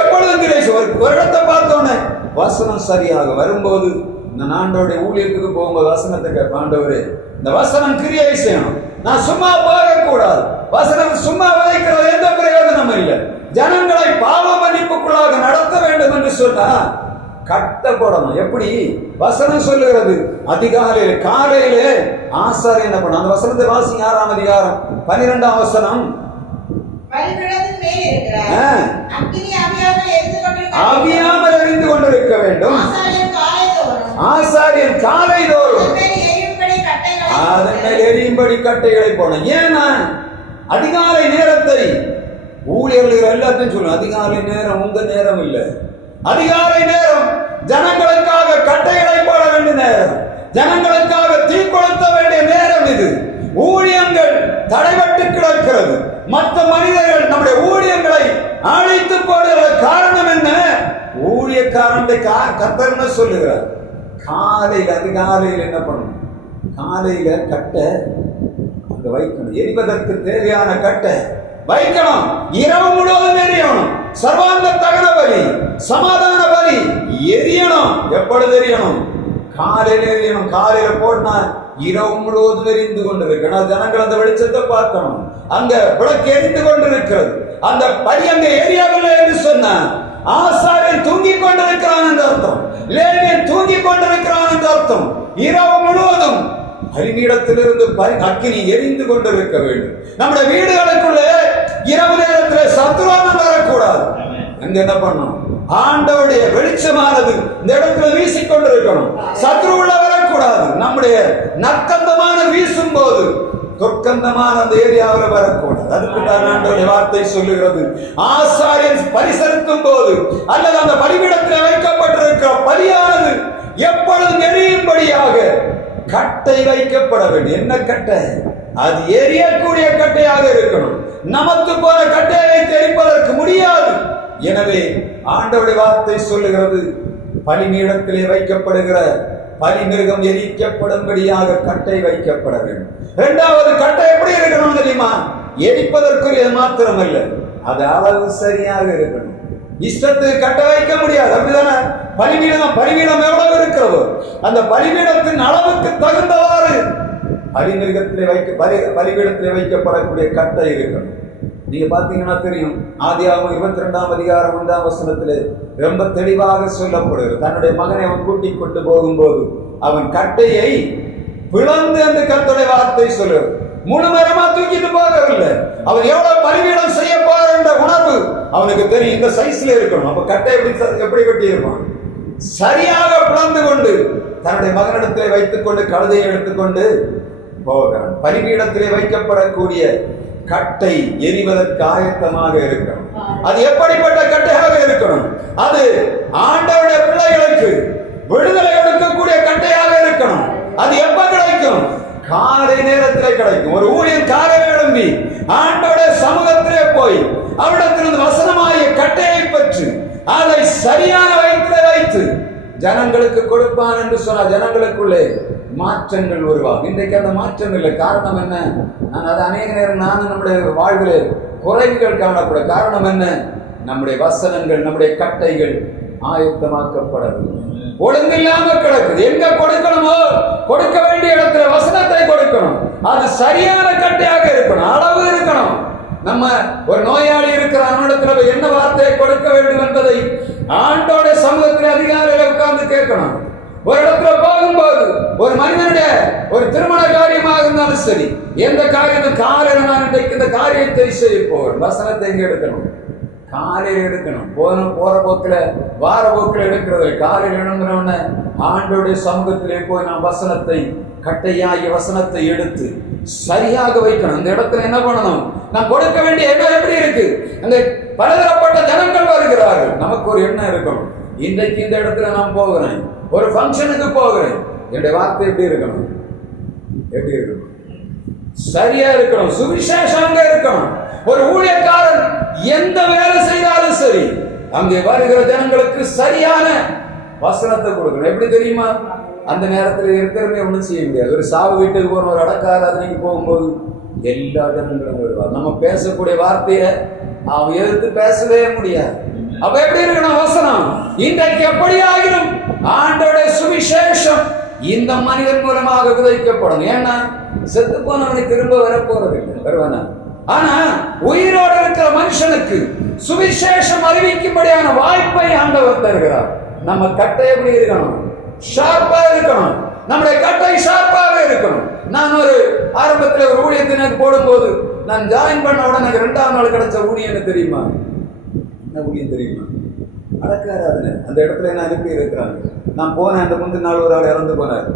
எப்பொழுதும் கிடைக்கும். ஒரு இடத்தை பார்த்தோன்னே வசனம் சரியாக வரும்போது நான் ஆண்டவருடைய ஊழியத்துக்கு போகும்போது வசனத்தை கேட்பேன், ஆண்டவரே இந்த வசனம் கிரியை செய்யணும். நான் சும்மா போகக்கூடாது. வசனம் சும்மா விதைக்கிறது எந்த பிரயோஜனம் இல்லை. ஜனங்களை பாவ மன்னிப்புக்குள்ளாக நடத்த வேண்டும் என்று சொன்னா கட்டப்படணும். எப்படி? வசனம் சொல்லுகிறது, அதிகாலையில் காலையிலே ஆசாரியன் என்ன பண்ண? அந்த வசனத்தை வாசிங்க. 6ஆம் அதிகாரம் 12ஆம் வசனம். ஆவியாமல் எரிந்து கொண்டிருக்க வேண்டும். ஆசாரியன் காலை தோறும் அதன் மேல் எரியும்படி கட்டைகளை போனோம். ஏன்னா அதிகாலை நேரத்தை ஊழியர்கள் எல்லாத்தையும் சொல்லணும். அதிகாலை நேரம் உங்க நேரம் இல்லை. அதிகாலை நேரம் ஜனங்களுக்காக கட்டைகளை போட வேண்டிய நேரம், ஜனங்களுக்காக தீ கொளுத்த வேண்டிய நேரம். இது ஊழியங்கள் தடைபட்டு கிடக்கிறது. மற்ற மனிதர்கள் நம்முடைய ஊழியங்களை அழித்து போடுகிற காரணம் என்ன? ஊழியக்காரனுடைய கர்த்தர் சொல்லுகிறார், காலையில் அதிகாலையில் என்ன பண்ணணும்? காலையில கட்டை அங்க வைக்கணும். எரிவதற்கு தேவையான கட்டை வைக்கணும். இரவு முழுவதும் எரியணும். சர்வாங்க தகன பலி, சமாதான பலி எரியணும். எப்பொழுது எரியணும்? காலையில எரியணும். காலையில போடனா இரவு முழுவதும் எரிந்து கொண்டிருக்கணும். ஜனங்கள் அந்த வெளிச்சத்தை பார்க்கணும். அங்க விளக்கு எரிந்து கொண்டிருக்கிறது. அந்த படி அங்க எரியவில்லை என்று சொன்ன ஆசாரியன் தூங்கிக் கொண்டிருக்கிறான் என்று அர்த்தம். லேவியன் தூங்கிக் கொண்டிருக்கிறான் என்று அர்த்தம். இரவு முழுவதும் பலிபீடத்திலிருந்து அக்கினி எரிந்து கொண்டிருக்க வேண்டும். நம்முடைய வீடுகளுக்குள்ளே இரவு நேரத்தில் சத்துருவானம் வரக்கூடாது. அங்க என்ன பண்ணணும்? ஆண்டவருடைய வெளிச்சமானது இந்த இடத்துல வீசிக்கொண்டிருக்கணும். சத்ரு உள்ள வரக்கூடாது. நம்முடைய நற்கந்தமான வீசும் போது தொற்கந்தமான அந்த ஏரியாவில் வரக்கூடாது. அதுக்கு தான் ஆண்டவருடைய வார்த்தை சொல்லுகிறது, ஆசாரியன் பரிசரிக்கும் போது அல்லது அந்த பலிபீடத்தில் வைக்கப்பட்டிருக்கிற பலியானது எப்பொழுதும் எரியும்படியாக கட்டை வைக்கப்பட வேண்டும். என்ன கட்டை? அது எரியக்கூடிய கட்டையாக இருக்கணும். நமக்கு போன கட்டையை வைத்து எரிப்பதற்கு முடியாது. எனவே ஆண்டவருடைய வார்த்தை சொல்லுகிறது, பலிபீடத்திலே வைக்கப்படுகிற பலிமிருகம் எரிக்கப்படும்படியாக கட்டை வைக்கப்பட வேண்டும். இரண்டாவது கட்டை எப்படி இருக்கணும் தெரியுமா? எரிப்பதற்குரிய மாத்திரமல்ல, அது அளவு சரியாக இருக்கணும். இஷ்டத்துக்கு கட்ட வைக்க முடியாது. அப்படிதானே? பலிபீடம் எவ்வளவு இருக்கிறதோ அந்த பலிபீடத்தின் அளவுக்கு தகுந்தவாறு பலிபீடத்திலே வைக்கப்படக்கூடிய கட்டை இருக்கணும். நீங்க பாத்தீங்கன்னா தெரியும், ஆதியாகமம் 22ஆம் அதிகாரம் 1ஆம் வசனத்திலே ரொம்ப தெளிவாக சொல்லப்படுகிறது. தன்னுடைய மகனை அவன் கூட்டிக் கொண்டு போகும்போது அவன் கட்டையை பிளந்து அந்த கர்த்தருடைய வார்த்தை சொல்லுறது. முழுமரமா தூக்கிட்டு போகவில்லை. அவன் எவ்வளவு பலிபீடம் செய்ய போற என்ற உணர்வு அவனுக்கு தெரியும். இந்த சைஸ்ல இருக்கணும். அப்ப கட்டை எப்படி கட்டி இருப்பான்? சரியாக பிளந்து கொண்டு தன்னுடைய மகனிடத்திலே வைத்துக் கொண்டு கழுதையை எடுத்துக்கொண்டு போகிறான். பலிபீடத்திலே வைக்கப்படக்கூடிய கட்டை எரிவதற்கு ஆயத்தமாக இருக்கணும். அது எப்படிப்பட்ட கட்டையாக இருக்கணும்? அது ஆண்டவருடைய பிள்ளைகளுக்கு விடுதலை கொடுக்கக்கூடிய கட்டையாக இருக்கணும். அது எப்ப கிடைக்கும்? காலை நேரத்தில் கிடைக்கும். ஒரு ஊழியர் காலையில் எழும்பி ஆண்டவருடைய சமூகத்திலே போய் அவரிடத்திலிருந்து வசனமாகிய கட்டையை பெற்று அதை சரியான வயிற்றில் வைத்து ஜனங்களுக்கு கொடுப்பான் என்று சொன்னால் ஜனங்களுக்குள்ளே மாற்றங்கள் உருவாகும். இன்றைக்கு அந்த மாற்றம் இல்லை. காரணம் என்ன? நான் அது அநேக நேரம் நம்முடைய வாழ்விலே குறைவுகள் காணப்படும். காரணம் என்ன? நம்முடைய வசனங்கள், நம்முடைய கட்டைகள் ஆயத்தமாக்கப்படவில்லை. ஒழுங்கில்லாம கிடக்குது. எங்க கொடுக்கணுமோ கொடுக்க வேண்டிய இடத்துல வசனத்தை கொடுக்கணும். அது சரியான கட்டையாக இருக்கணும். அளவு இருக்கணும். நம்ம ஒரு நோயாளி இருக்கிற அவனிடத்துல என்ன வார்த்தையை கொடுக்க வேண்டும் என்பதை ஆண்டோட சமூகத்தில் அதிகாரிகளை உட்கார்ந்து கேட்கணும். ஒரு இடத்துல போகும்போது ஒரு மனிதனுடைய ஒரு திருமண காரியமாக இருந்தாலும் சரி, எந்த காரியத்தை காலையில் நான் இன்றைக்கு இந்த காரியத்தை செய்ய போவேன், வசனத்தை எங்க எடுக்கணும்? காலையில் எடுக்கணும். போற போக்கில் வார போக்கில் எடுக்கிறது. காலையில் எழுந்துறவன ஆண்டோடைய சமூகத்திலே போய் நான் வசனத்தை கட்டையாகிய வசனத்தை எடுத்து சரியாக வைக்கணும். அந்த இடத்துல என்ன பண்ணணும்? நான் கொடுக்க வேண்டிய எண்ணம் எப்படி இருக்கு? அந்த பலதரப்பட்ட ஜனங்கள் வருகிறார்கள். நமக்கு ஒரு எண்ணம் இருக்கணும். இன்றைக்கு இந்த இடத்துல நான் போகிறேன், ஒரு ஃபங்க்ஷனுக்கு போகிறேன், என்னுடைய வார்த்தை எப்படி இருக்கணும்? எப்படி இருக்கணும்? சரியா இருக்கணும். சுவிசேஷம் இருக்கணும். ஒரு ஊழியக்காரன் எந்த வேலை செய்தாலும் சரி, அங்கே வருகிற ஜனங்களுக்கு சரியான வசனத்தை கொடுக்கணும். எப்படி தெரியுமா? அந்த நேரத்தில் இருக்கிறவங்க ஒன்றும் செய்ய முடியாது. ஒரு சாவு வீட்டுக்கு போன ஒரு அடக்க ஆராதனைக்கு போகும்போது எல்லா ஜனங்களும் வருவார். நம்ம பேசக்கூடிய வார்த்தையை அவன் எதிர்த்து பேசவே முடியாது. அப்ப எப்படி இருக்கணும் வசனம்? இன்றைக்கு எப்படி ஆகிடும் ஆண்டோட சுவிசேஷம் இந்த மனிதன் மூலமாக விதைக்கப்படும். ஏன்னா செத்து போனவனை திரும்ப வரப்போறது இல்லை, வருவானா? ஆனா உயிரோடு இருக்கிற மனுஷனுக்கு சுவிசேஷம் அறிவிக்கும்படியான வாய்ப்பை ஆண்டவர் தருகிறார். நம்ம கட்டை எப்படி இருக்கணும்? ஷார்ப்பா இருக்கணும். நம்முடைய கட்டை ஷார்ப்பாக இருக்கணும். நான் ஒரு ஆரம்பத்தில் ஒரு ஊழியத்தினருக்கு போடும்போது நான் ஜாயின் பண்ண உடனே எனக்கு 2ஆம் நாள் கிடைச்ச ஊழியம் தெரியுமா? என்ன ஊழியம் தெரியுமா? அடக்காராதனை. அந்த இடத்துல என்ன அனுப்பி இருக்கிறாங்க. நான் போனேன். அந்த முந்தின நாள் ஒரு ஆள் இறந்து போனார்.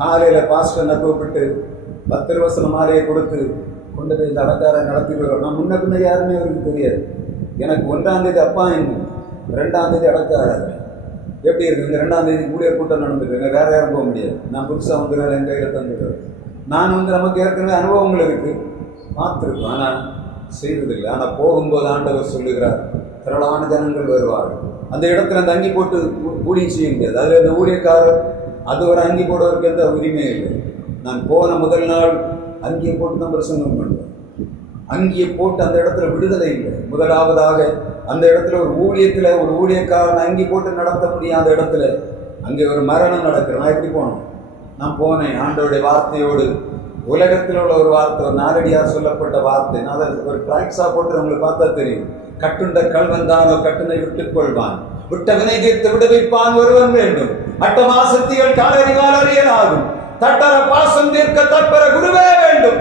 காலையில பாஸ்டர் கூப்பிட்டு 10 வசனம் மாலையை கொடுத்து கொண்டு போய் இந்த அடக்காரை நடத்தி வருவோம். நான் முன்ன பின்ன யாருமே அவருக்கு தெரியாது. எனக்கு 1ஆம் தேதி அப்பா என்ன, 2ஆம் தேதி அடக்காராதனை. எப்படி இருக்கு? இந்த 2ஆம் தேதி ஊழியர் கூட்டம் நடந்துருக்கு. வேற யாரும் போக முடியாது. நான் புதுசாக வந்துடுறேன், என் கையில் தந்துடுறேன். நான் நமக்கு ஏற்கனவே அனுபவங்கள் இருக்கு, பார்த்துருக்கோம், ஆனால் செய்வதில்லை. ஆனால் போகும்போது ஆண்டவர் சொல்லுகிறார், திரளான ஜனங்கள் வருவார்கள். அந்த இடத்துல அந்த அங்கி போட்டு ஊழியம் செய்ய முடியாது. அதில் அந்த ஊழியக்காரர் அது ஒரு அங்கி போடுவதற்கு எந்த உரிமையே இல்லை. நான் போன முதல் நாள் அங்கியை போட்டு தான் பிரசங்கம் பண்ணுவேன். அங்கியை போட்டு அந்த இடத்துல விடுதலை இல்லை. முதலாவதாக அந்த இடத்துல ஒரு ஊழியத்தில் ஒரு ஊழியக்காரன் அங்கி போட்டு நடத்த முடியாத இடத்துல அங்கே ஒரு மரணம் நடக்குது. நான் எப்படி போனோம்? நான் போனேன் ஆண்டவருடைய வார்த்தையோடு. உலகத்தில் உள்ள ஒரு வார்த்தை, ஒரு நாலடியார் சொல்லப்பட்ட வார்த்தை. நான் அதை ஒரு டிராக்ஸா போட்டு நம்மளுக்கு பார்த்தா தெரியும். கட்டுண்ட கல்வன் தானோ கட்டுனை விட்டுக் கொள்வான், விட்ட வினை தீர்த்து விடுவிப்பான் ஒருவன் வேண்டும். அட்டமாசத்திகள் காலறிவால் அறியலாகும், தட்டர பாசம் தீர்க்க தற்பர குருவே வேண்டும்.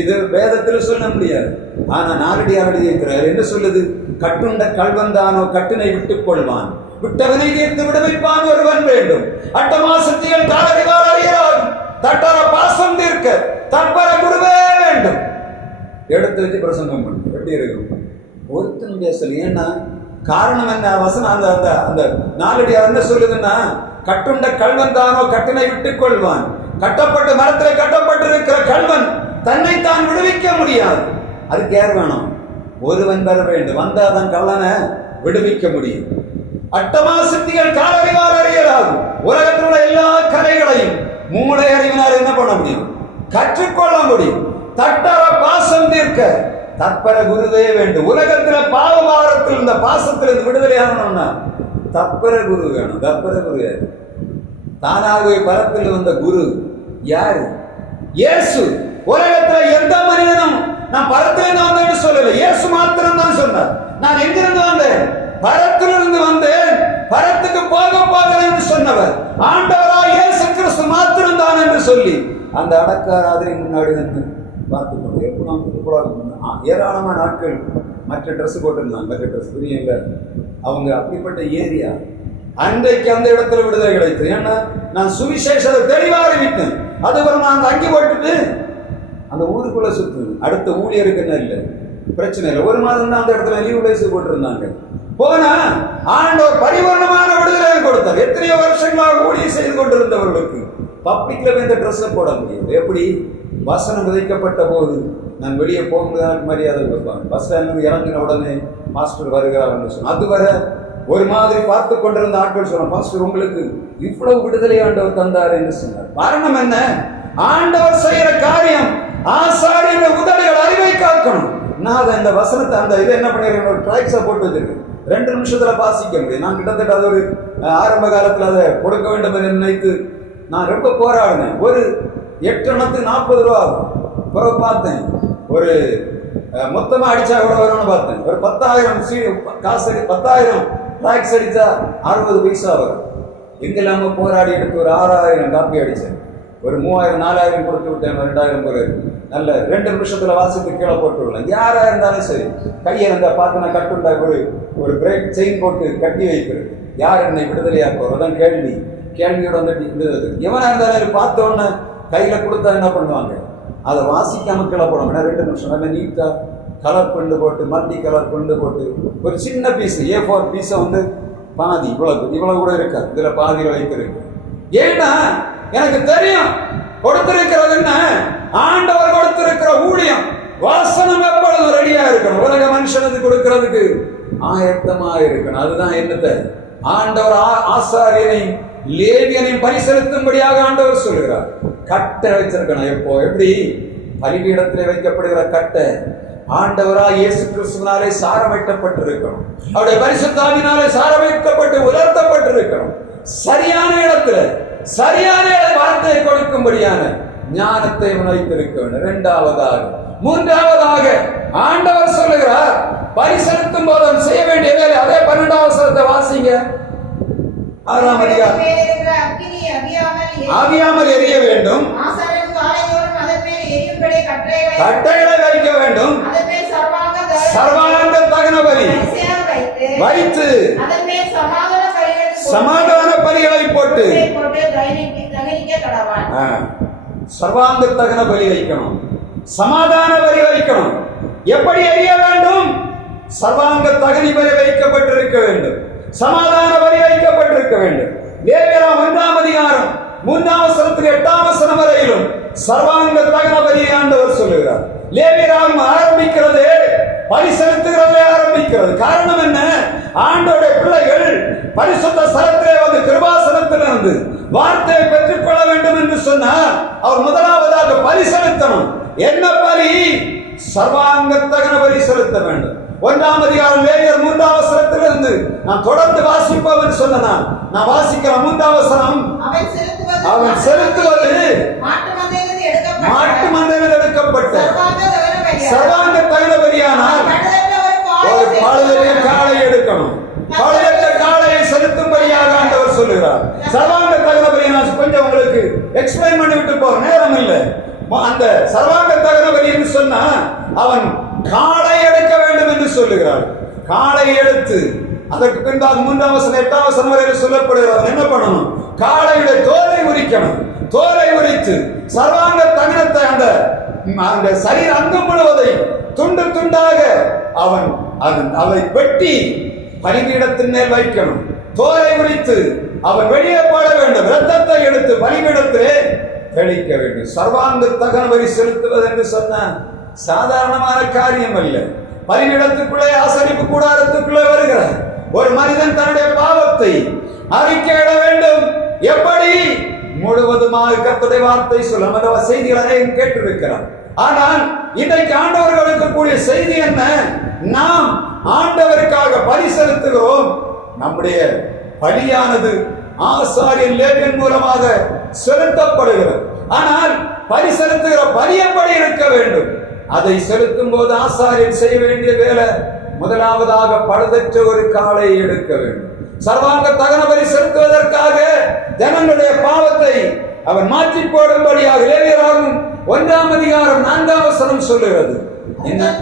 இது வேதத்தில் சொல்ல முடியாது. ஆனா நாலடியார் எழுதியிருக்கிறார். என்ன சொல்லுது? கட்டுண்ட கல்வன் தானோ கட்டுனை விட்டுக் கொள்வான், விட்டவனை தீர்த்து விடுவிப்பான் ஒருவன் வேண்டும். அட்டமாசத்திகள் காலறிவால் அறியலாகும், தட்டர பாசம் தீர்க்க தற்பர குருவே வேண்டும். எடுத்து வச்சு பிரசங்கம் பண்ணு. எப்படி இருக்கும்? ஒருத்தன் பேசல. ஏன்னா காரணம் என்ன? வசனம் அந்த அந்த அந்த நாலடியார் என்ன சொல்லுதுன்னா, கட்டுண்ட கல்வன் தானோ கட்டினை விட்டுக் கொள்வான். கட்டப்பட்ட மரத்தில் கட்டப்பட்டிருக்கிற கல்வன் தன்னைத்தான் விடுவிக்க முடியாது. அதுக்கு யார் வேணும்? ஒருவன் வர வேண்டும். வந்தாதான் கல்லனை விடுவிக்க முடியும். அட்டமா சித்திகள் காலறிவால் அறியலாகும். உலகத்தில் உள்ள எல்லா கலைகளையும் மூளை அறிவினால் என்ன பண்ண முடியும்? கற்றுக்கொள்ள முடியும். தட்டர பாசம் தீர்க்க தற்பர குருவே வேண்டும். உலகத்துல பாவபாரத்தில் இந்த பாசத்திலிருந்து விடுதலை ஆகணும்னா தற்பர குரு வேணும். தற்பர குரு தானாகவே பரத்தில் வந்த குரு யாரு? இயேசு. உலகத்துல எந்த மனிதனும் நான் பரத்திலிருந்து வந்தேன்னு சொல்லல, இயேசு மாத்திரம் தான் சொன்னார். நான் எங்கிருந்து வந்தேன்? பரத்திலிருந்து வந்தேன், பரத்துக்கு போக போகிறேன் என்று சொன்னவர் ஆண்டவராய் இயேசு கிறிஸ்து மாத்திரம் தான் என்று சொல்லி அந்த அடக்காராதனை முன்னாடி வந்து பார்த்துக்கணும். ஏராளமான நாட்கள் மற்ற ட்ரெஸ் போட்டிருந்தாங்க. மற்ற ட்ரெஸ் புரியல. அவங்க அப்படிப்பட்ட ஏரியா. அன்றைக்கு அந்த இடத்துல விடுதலை கிடைத்தது. ஏன்னா நான் சுவிசேஷத்தை தெளிவாக அறிவித்தேன். அதுக்கப்புறம் நான் அந்த அங்கி போட்டுட்டு அந்த ஊருக்குள்ள சுத்து. அடுத்த ஊழியருக்குன்னு இல்லை, பிரச்சனை இல்லை. ஒரு மாதம் தான் அந்த இடத்துல லீவ் டேஸ் போட்டிருந்தாங்க. போனா ஆண்டவர் பரிபூர்ணமான விடுதலை கொடுத்தார். எத்தனையோ வருஷங்களாக ஊழியம் செய்து கொண்டிருந்தவர்களுக்கு பப்ளிக்ல இந்த ட்ரெஸ்ஸை போட முடியும். எப்படி? வசனம் விதைக்கப்பட்ட போது நான் வெளியே போகும்போது மரியாதை கொடுப்பாங்க. பஸ் ஸ்டாண்ட் இறங்கின உடனே மாஸ்டர் வருகிறார் சொன்ன அதுவரை ஒரு மாதிரி பார்த்து கொண்டிருந்த ஆட்கள் சொன்னார், பாஸ்டர் உங்களுக்கு இவ்வளவு விடுதலை ஆண்டவர் தந்தார் என்று சொன்னார். காரணம் என்ன? ஆண்டவர் செய்யற காரியம் ஆசாரிய உதவிகள் அறிவை காக்கணும். நான் இந்த வசனத்தை அந்த இதை என்ன பண்ணிருக்கேன், ஒரு ட்ராக்ஸா போட்டு வச்சிருக்கேன். 2 நிமிஷத்துல வாசிக்க முடியும். நான் கிட்டத்தட்ட அது ஒரு ஆரம்ப காலத்தில் அதை கொடுக்க வேண்டும் என்று நினைத்து நான் ரொம்ப போராடினேன். ஒரு 8 அணத்துக்கு 40 ரூபா ஆகும். பிறகு பார்த்தேன் ஒரு மொத்தமா அடிச்சா கூட வரும்னு பார்த்தேன். ஒரு 10,000 காசு 10,000 ட்ராக்ஸ் அடிச்சா 60 பைசா வரும். எங்கெல்லாம போராடி எடுத்து ஒரு 6,000 காப்பி அடிச்சேன். ஒரு 3,000 4,000 கொடுத்து விட்டேன். 2,000 போல நல்ல 2 நிமிஷத்துல வாசித்து கீழே போட்டு விடலாம். யாரா இருந்தாலும் சரி, கையை இருந்தா பார்த்து நான் கட்டுண்டா ஒரு பிரேக் செயின் போட்டு கட்டி வைக்கிறது. யார் என்னை விடுதலையாக்குவோம்? அதான் கேள்வி. கேள்வியோட வந்துட்டு எவனா இருந்தாலும் பார்த்தோன்னு கையில கொடுத்தா என்ன பண்ணுவாங்க? அதை வாசிக்காம கீழே போடுவாங்க. 2 நிமிஷம் நல்லா நீட்டா கலர் கொண்டு போட்டு மல்டி கலர் கொண்டு போட்டு ஒரு சின்ன பீஸ் A4 பீஸை வந்து பாதி இவ்வளவு கூட இருக்காது, இதுல பாதியில வைத்திருக்கு. ஏன்னா எனக்கு தெரியும் கொடுத்திருக்கிறது என்ன, ஆண்டவர் கொடுத்திருக்கிற ஊழியம். வாசனம் எப்பொழுதும் ரெடியா இருக்கணும். உலக மனுஷனுக்கு கொடுக்கிறதுக்கு ஆயத்தமா இருக்கணும். அதுதான் என்னத்தை ஆண்டவர் ஆசாரியனையும் லேவியனையும் பரிசெலுத்தும்படியாக ஆண்டவர் சொல்லுகிறார். கட்டை வச்சிருக்கணும். எப்போ? எப்படி? பலிபீடத்திலே வைக்கப்படுகிற கட்டை ஆண்டவராய் இயேசு கிறிஸ்துவினாலே சாரமைக்கப்பட்டிருக்கணும். அவருடைய பரிசுத்தாவினாலே சாரமைக்கப்பட்டு உலர்த்தப்பட்டிருக்கணும். சரியான இடத்துல சரியான வார்த்தையை கொடுக்கும்படியான ஞானத்தை வைத்திருக்க வேண்டும். மூன்றாவதாக ஆண்டவர் சொல்லுகிறார், பரிசெலுத்தும் போது செய்ய வேண்டிய வேலை. அதே 12ஆம் வசனத்தை வாசிங்க. 6ஆம் அதிகாரம். ஆவியாமல் எரிய வேண்டும், கட்டைகளை வைக்க வேண்டும், சர்வானந்த தகன பலி வைத்து சமாதான பலிகளை போட்டு சர்வாங்க தகன பலி வைக்கணும், சமாதான பலி வைக்கணும். எப்படி எரிய வேண்டும்? சர்வாங்க தகனி பலி வைக்கப்பட்டிருக்க வேண்டும், சமாதான பலி வைக்கப்பட்டிருக்க வேண்டும். லேவியராம் 1ஆம் அதிகாரம் 3ஆம் வசனத்தில் 8ஆம் வசனம் வரையிலும் சர்வாங்க தகன பலியை ஆண்டவர் சொல்லுகிறார். லேவியராம் ஆரம்பிக்கிறது பலி செலுத்துகிறதே ஆரம்பிக்கிறது. காரணம் என்ன? ஆண்டவருடைய பிள்ளைகள் பரிசுத்த ஸ்தலத்திலே வந்து கிருபாசனத்திலிருந்து வார்த்தையை பெற்றுக்கொள்ள வேண்டும் என்று சொன்னார். அவர் முதலாவதாக பலி செலுத்தணும். என்ன பலி? சர்வாங்க தகன பலி செலுத்த வேண்டும். 1ஆம் அதிகாரம் லேவியர் 3ஆம் வசனத்திலிருந்து நான் தொடர்ந்து வாசிப்போம் என்று சொன்னா நான் வாசிக்கிற 3ஆம் வசனம், அவன் செலுத்துவது மாட்டு மந்தையில் எடுக்கப்பட்ட சர்வாங்க தகன பலியானால் ஒரு பழுதற்ற காளை எடுக்கணும். பழுதற்ற காளையை செலுத்தும்படியாக ஆண்டவர் சொல்லுகிறார். சர்வாங்க தகன பலி நான் கொஞ்சம் உங்களுக்கு எக்ஸ்பிளைன் பண்ணி விட்டு போற நேரம் இல்லை. அந்த சர்வாங்க தகன பலி என்று சொன்னா அவன் காளை எடுக்க வேண்டும் என்று சொல்லுகிறார். காளை எடுத்து அதற்கு பின்பாக 3ஆம் வசனம் 8ஆம் வசனம் வரையில் சொல்லப்படுகிறார். என்ன பண்ணணும்? காளையுடைய தோலை உரிக்கணும். தோலை உரித்து சர்வாங்க தகனத்தை அந்த சரீர அங்கம் முழுவதை துண்டு துண்டாக அவன் அதை வெட்டி பலிபீடத்தின் மேல் வைக்கணும். தோலை உரித்து அவன் வெளியே போட வேண்டும். இரத்தத்தை எடுத்து பலிபீடத்திலே தெளிக்க வேண்டும். சர்வாங்க தகன பலி செலுத்துவது என்று சொன்ன சாதாரணமான காரியம் அல்ல. பலிபீடத்துக்குள்ளே ஆசரிப்பு கூடாரத்துக்குள்ளே வருகிற ஒரு மனிதன் தன்னுடைய பாவத்தை அறிக்கையிட வேண்டும். எப்படி? முழுவதுமாக கர்த்தருடைய வார்த்தை சொல்ல செய்திகள் அனைவரும் கேட்டிருக்கிறார். ஆனால் இன்றைக்கு ஆண்டவர் கொடுக்கக்கூடிய செய்தி என்ன? நாம் ஆண்டவருக்காக பலி செலுத்துகிறோம். நம்முடைய பலியானது ஆசாரியன் லேவியன் மூலமாக செலுத்தப்படுகிறது. ஆனால் பலி செலுத்துகிற பலி எப்படி இருக்க வேண்டும்? அதை செலுத்தும் போது ஆசாரியன் செய்ய வேண்டிய வேலை முதலாவதாக பழுதற்ற ஒரு காளையை எடுக்க வேண்டும். சர்வாங்க தகன பலி செலுத்துவதற்காக ஜனங்களுடைய பாவத்தை அவன் மாற்றி போடும்படியாக லேவியராகும் 1ஆம் அதிகாரம் 4ஆம் வசனம் சொல்லுகிறது.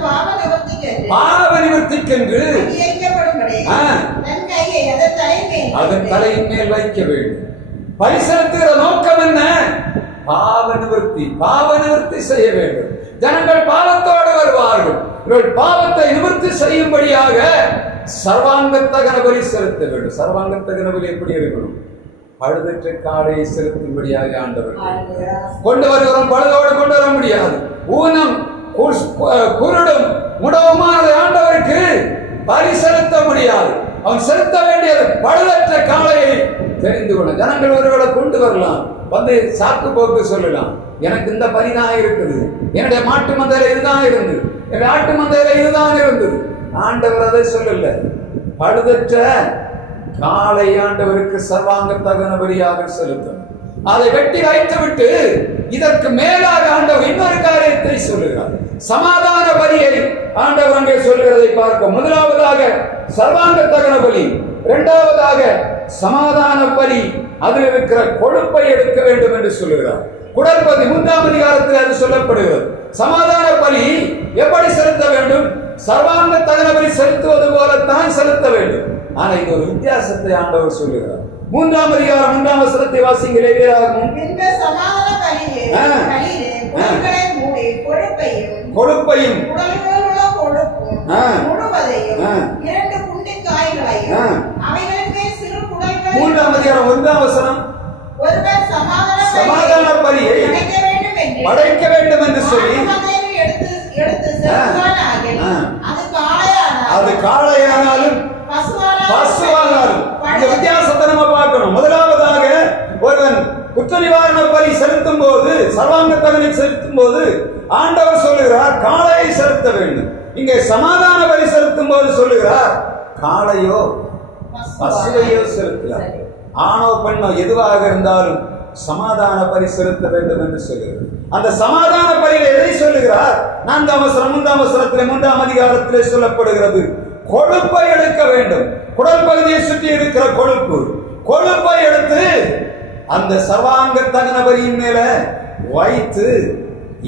பாவ நிவர்த்திக்கென்று அதன் தலையின் மேல் வைக்க வேண்டும். பலி செலுத்துகிற நோக்கம் என்ன? பாவ நிவர்த்தி செய்ய வேண்டும். ஜனங்கள் பாவத்தோடு வருவார்கள். இவர்கள் பாவத்தை நிவர்த்தி செய்யும்படியாக சர்வாங்க தகன பலி செலுத்த வேண்டும். சர்வாங்க தகன பலி எப்படி இருக்கணும்? பழுதற்ற காளையை செலுத்தும்படியாக ஆண்டவர் கொண்டு வருகிறோம். பழுதோடு கொண்டு வர முடியாது. ஊனம் குருடும் முடவுமான ஆண்டவருக்கு பலி செலுத்த முடியாது. அவன் செலுத்த வேண்டியது பழுதற்ற காளையை தெரிந்து கொள்ள. ஜனங்கள் ஒருவேளை கொண்டு வரலாம், வந்து சாக்கு போக்கு சொல்லலாம், எனக்கு இந்த பரிதான் இருக்குது, என்னுடைய மாட்டு மந்தையில இதுதான் இருந்தது, என்னுடைய ஆட்டு மந்தையில இதுதான் இருந்தது. ஆண்டவர் அதை சொல்லல. பழுதற்ற காளை ஆண்டவருக்கு சர்வாங்க தகன பலியாக செலுத்தும். அதை வெட்டி வைத்து விட்டு இதற்கு மேலாக ஆண்டவர் இன்னொரு காரியத்தை சொல்லுகிறார். சமாதான பலியை ஆண்டவர் அங்கே சொல்லுகிறதை பார்க்க, முதலாவதாக சர்வாங்க தகன பலி, இரண்டாவதாக சமாதான பலி, அதில் இருக்கிற கொழுப்பை எடுக்க வேண்டும் என்று சொல்லுகிறார். குடற்பதி 3ஆம் அதிகாரத்தில் அது சொல்லப்படுகிறது. சமாதான பலி எப்படி செலுத்த வேண்டும்? சர்வாங்க தகன பலி செலுத்துவது போலத்தான் செலுத்த வேண்டும். ஆனா இது ஒரு வித்தியாசத்தை ஆண்டவர் சொல்லுகிறார். 3ஆம் அதிகாரம் 3ஆம் வசனத்தை வாசிங்க. கொழுப்பையும் 3ஆம் அதிகாரம் 1ஆம் வசனம் சமாதான பலியை படைக்க வேண்டும் என்று சொல்லி அது காளையானாலும் பசுவானாலும் இந்த வித்தியாசத்தை நம்ம பார்க்கணும். முதலாவதாக ஒருவன் குற்ற நிவாரண பலி செலுத்தும் போது, சர்வாங்க தகனை செலுத்தும் போது ஆண்டவர் சொல்லுகிறார் காளையை செலுத்த வேண்டும். இங்கே சமாதான பலி செலுத்தும் போது சொல்லுகிறார் காளையோ பசுவையோ செலுத்தலாம். ஆணோ பெண்ணோ எதுவாக இருந்தாலும் சமாதான பலி செலுத்த வேண்டும் என்று சொல்லுகிறது. அந்த சமாதான பலியில எதை சொல்லுகிறார்? 4ஆம் வசனம் 3ஆம் வசனத்திலே 3ஆம் அதிகாரத்திலே சொல்லப்படுகிறது. கொழுப்பை எடுக்க வேண்டும். குடல் பகுதியை சுற்றி இருக்கிற கொழுப்பை எடுத்து அந்த சர்வாங்க தகன பலியின் மேல வைத்து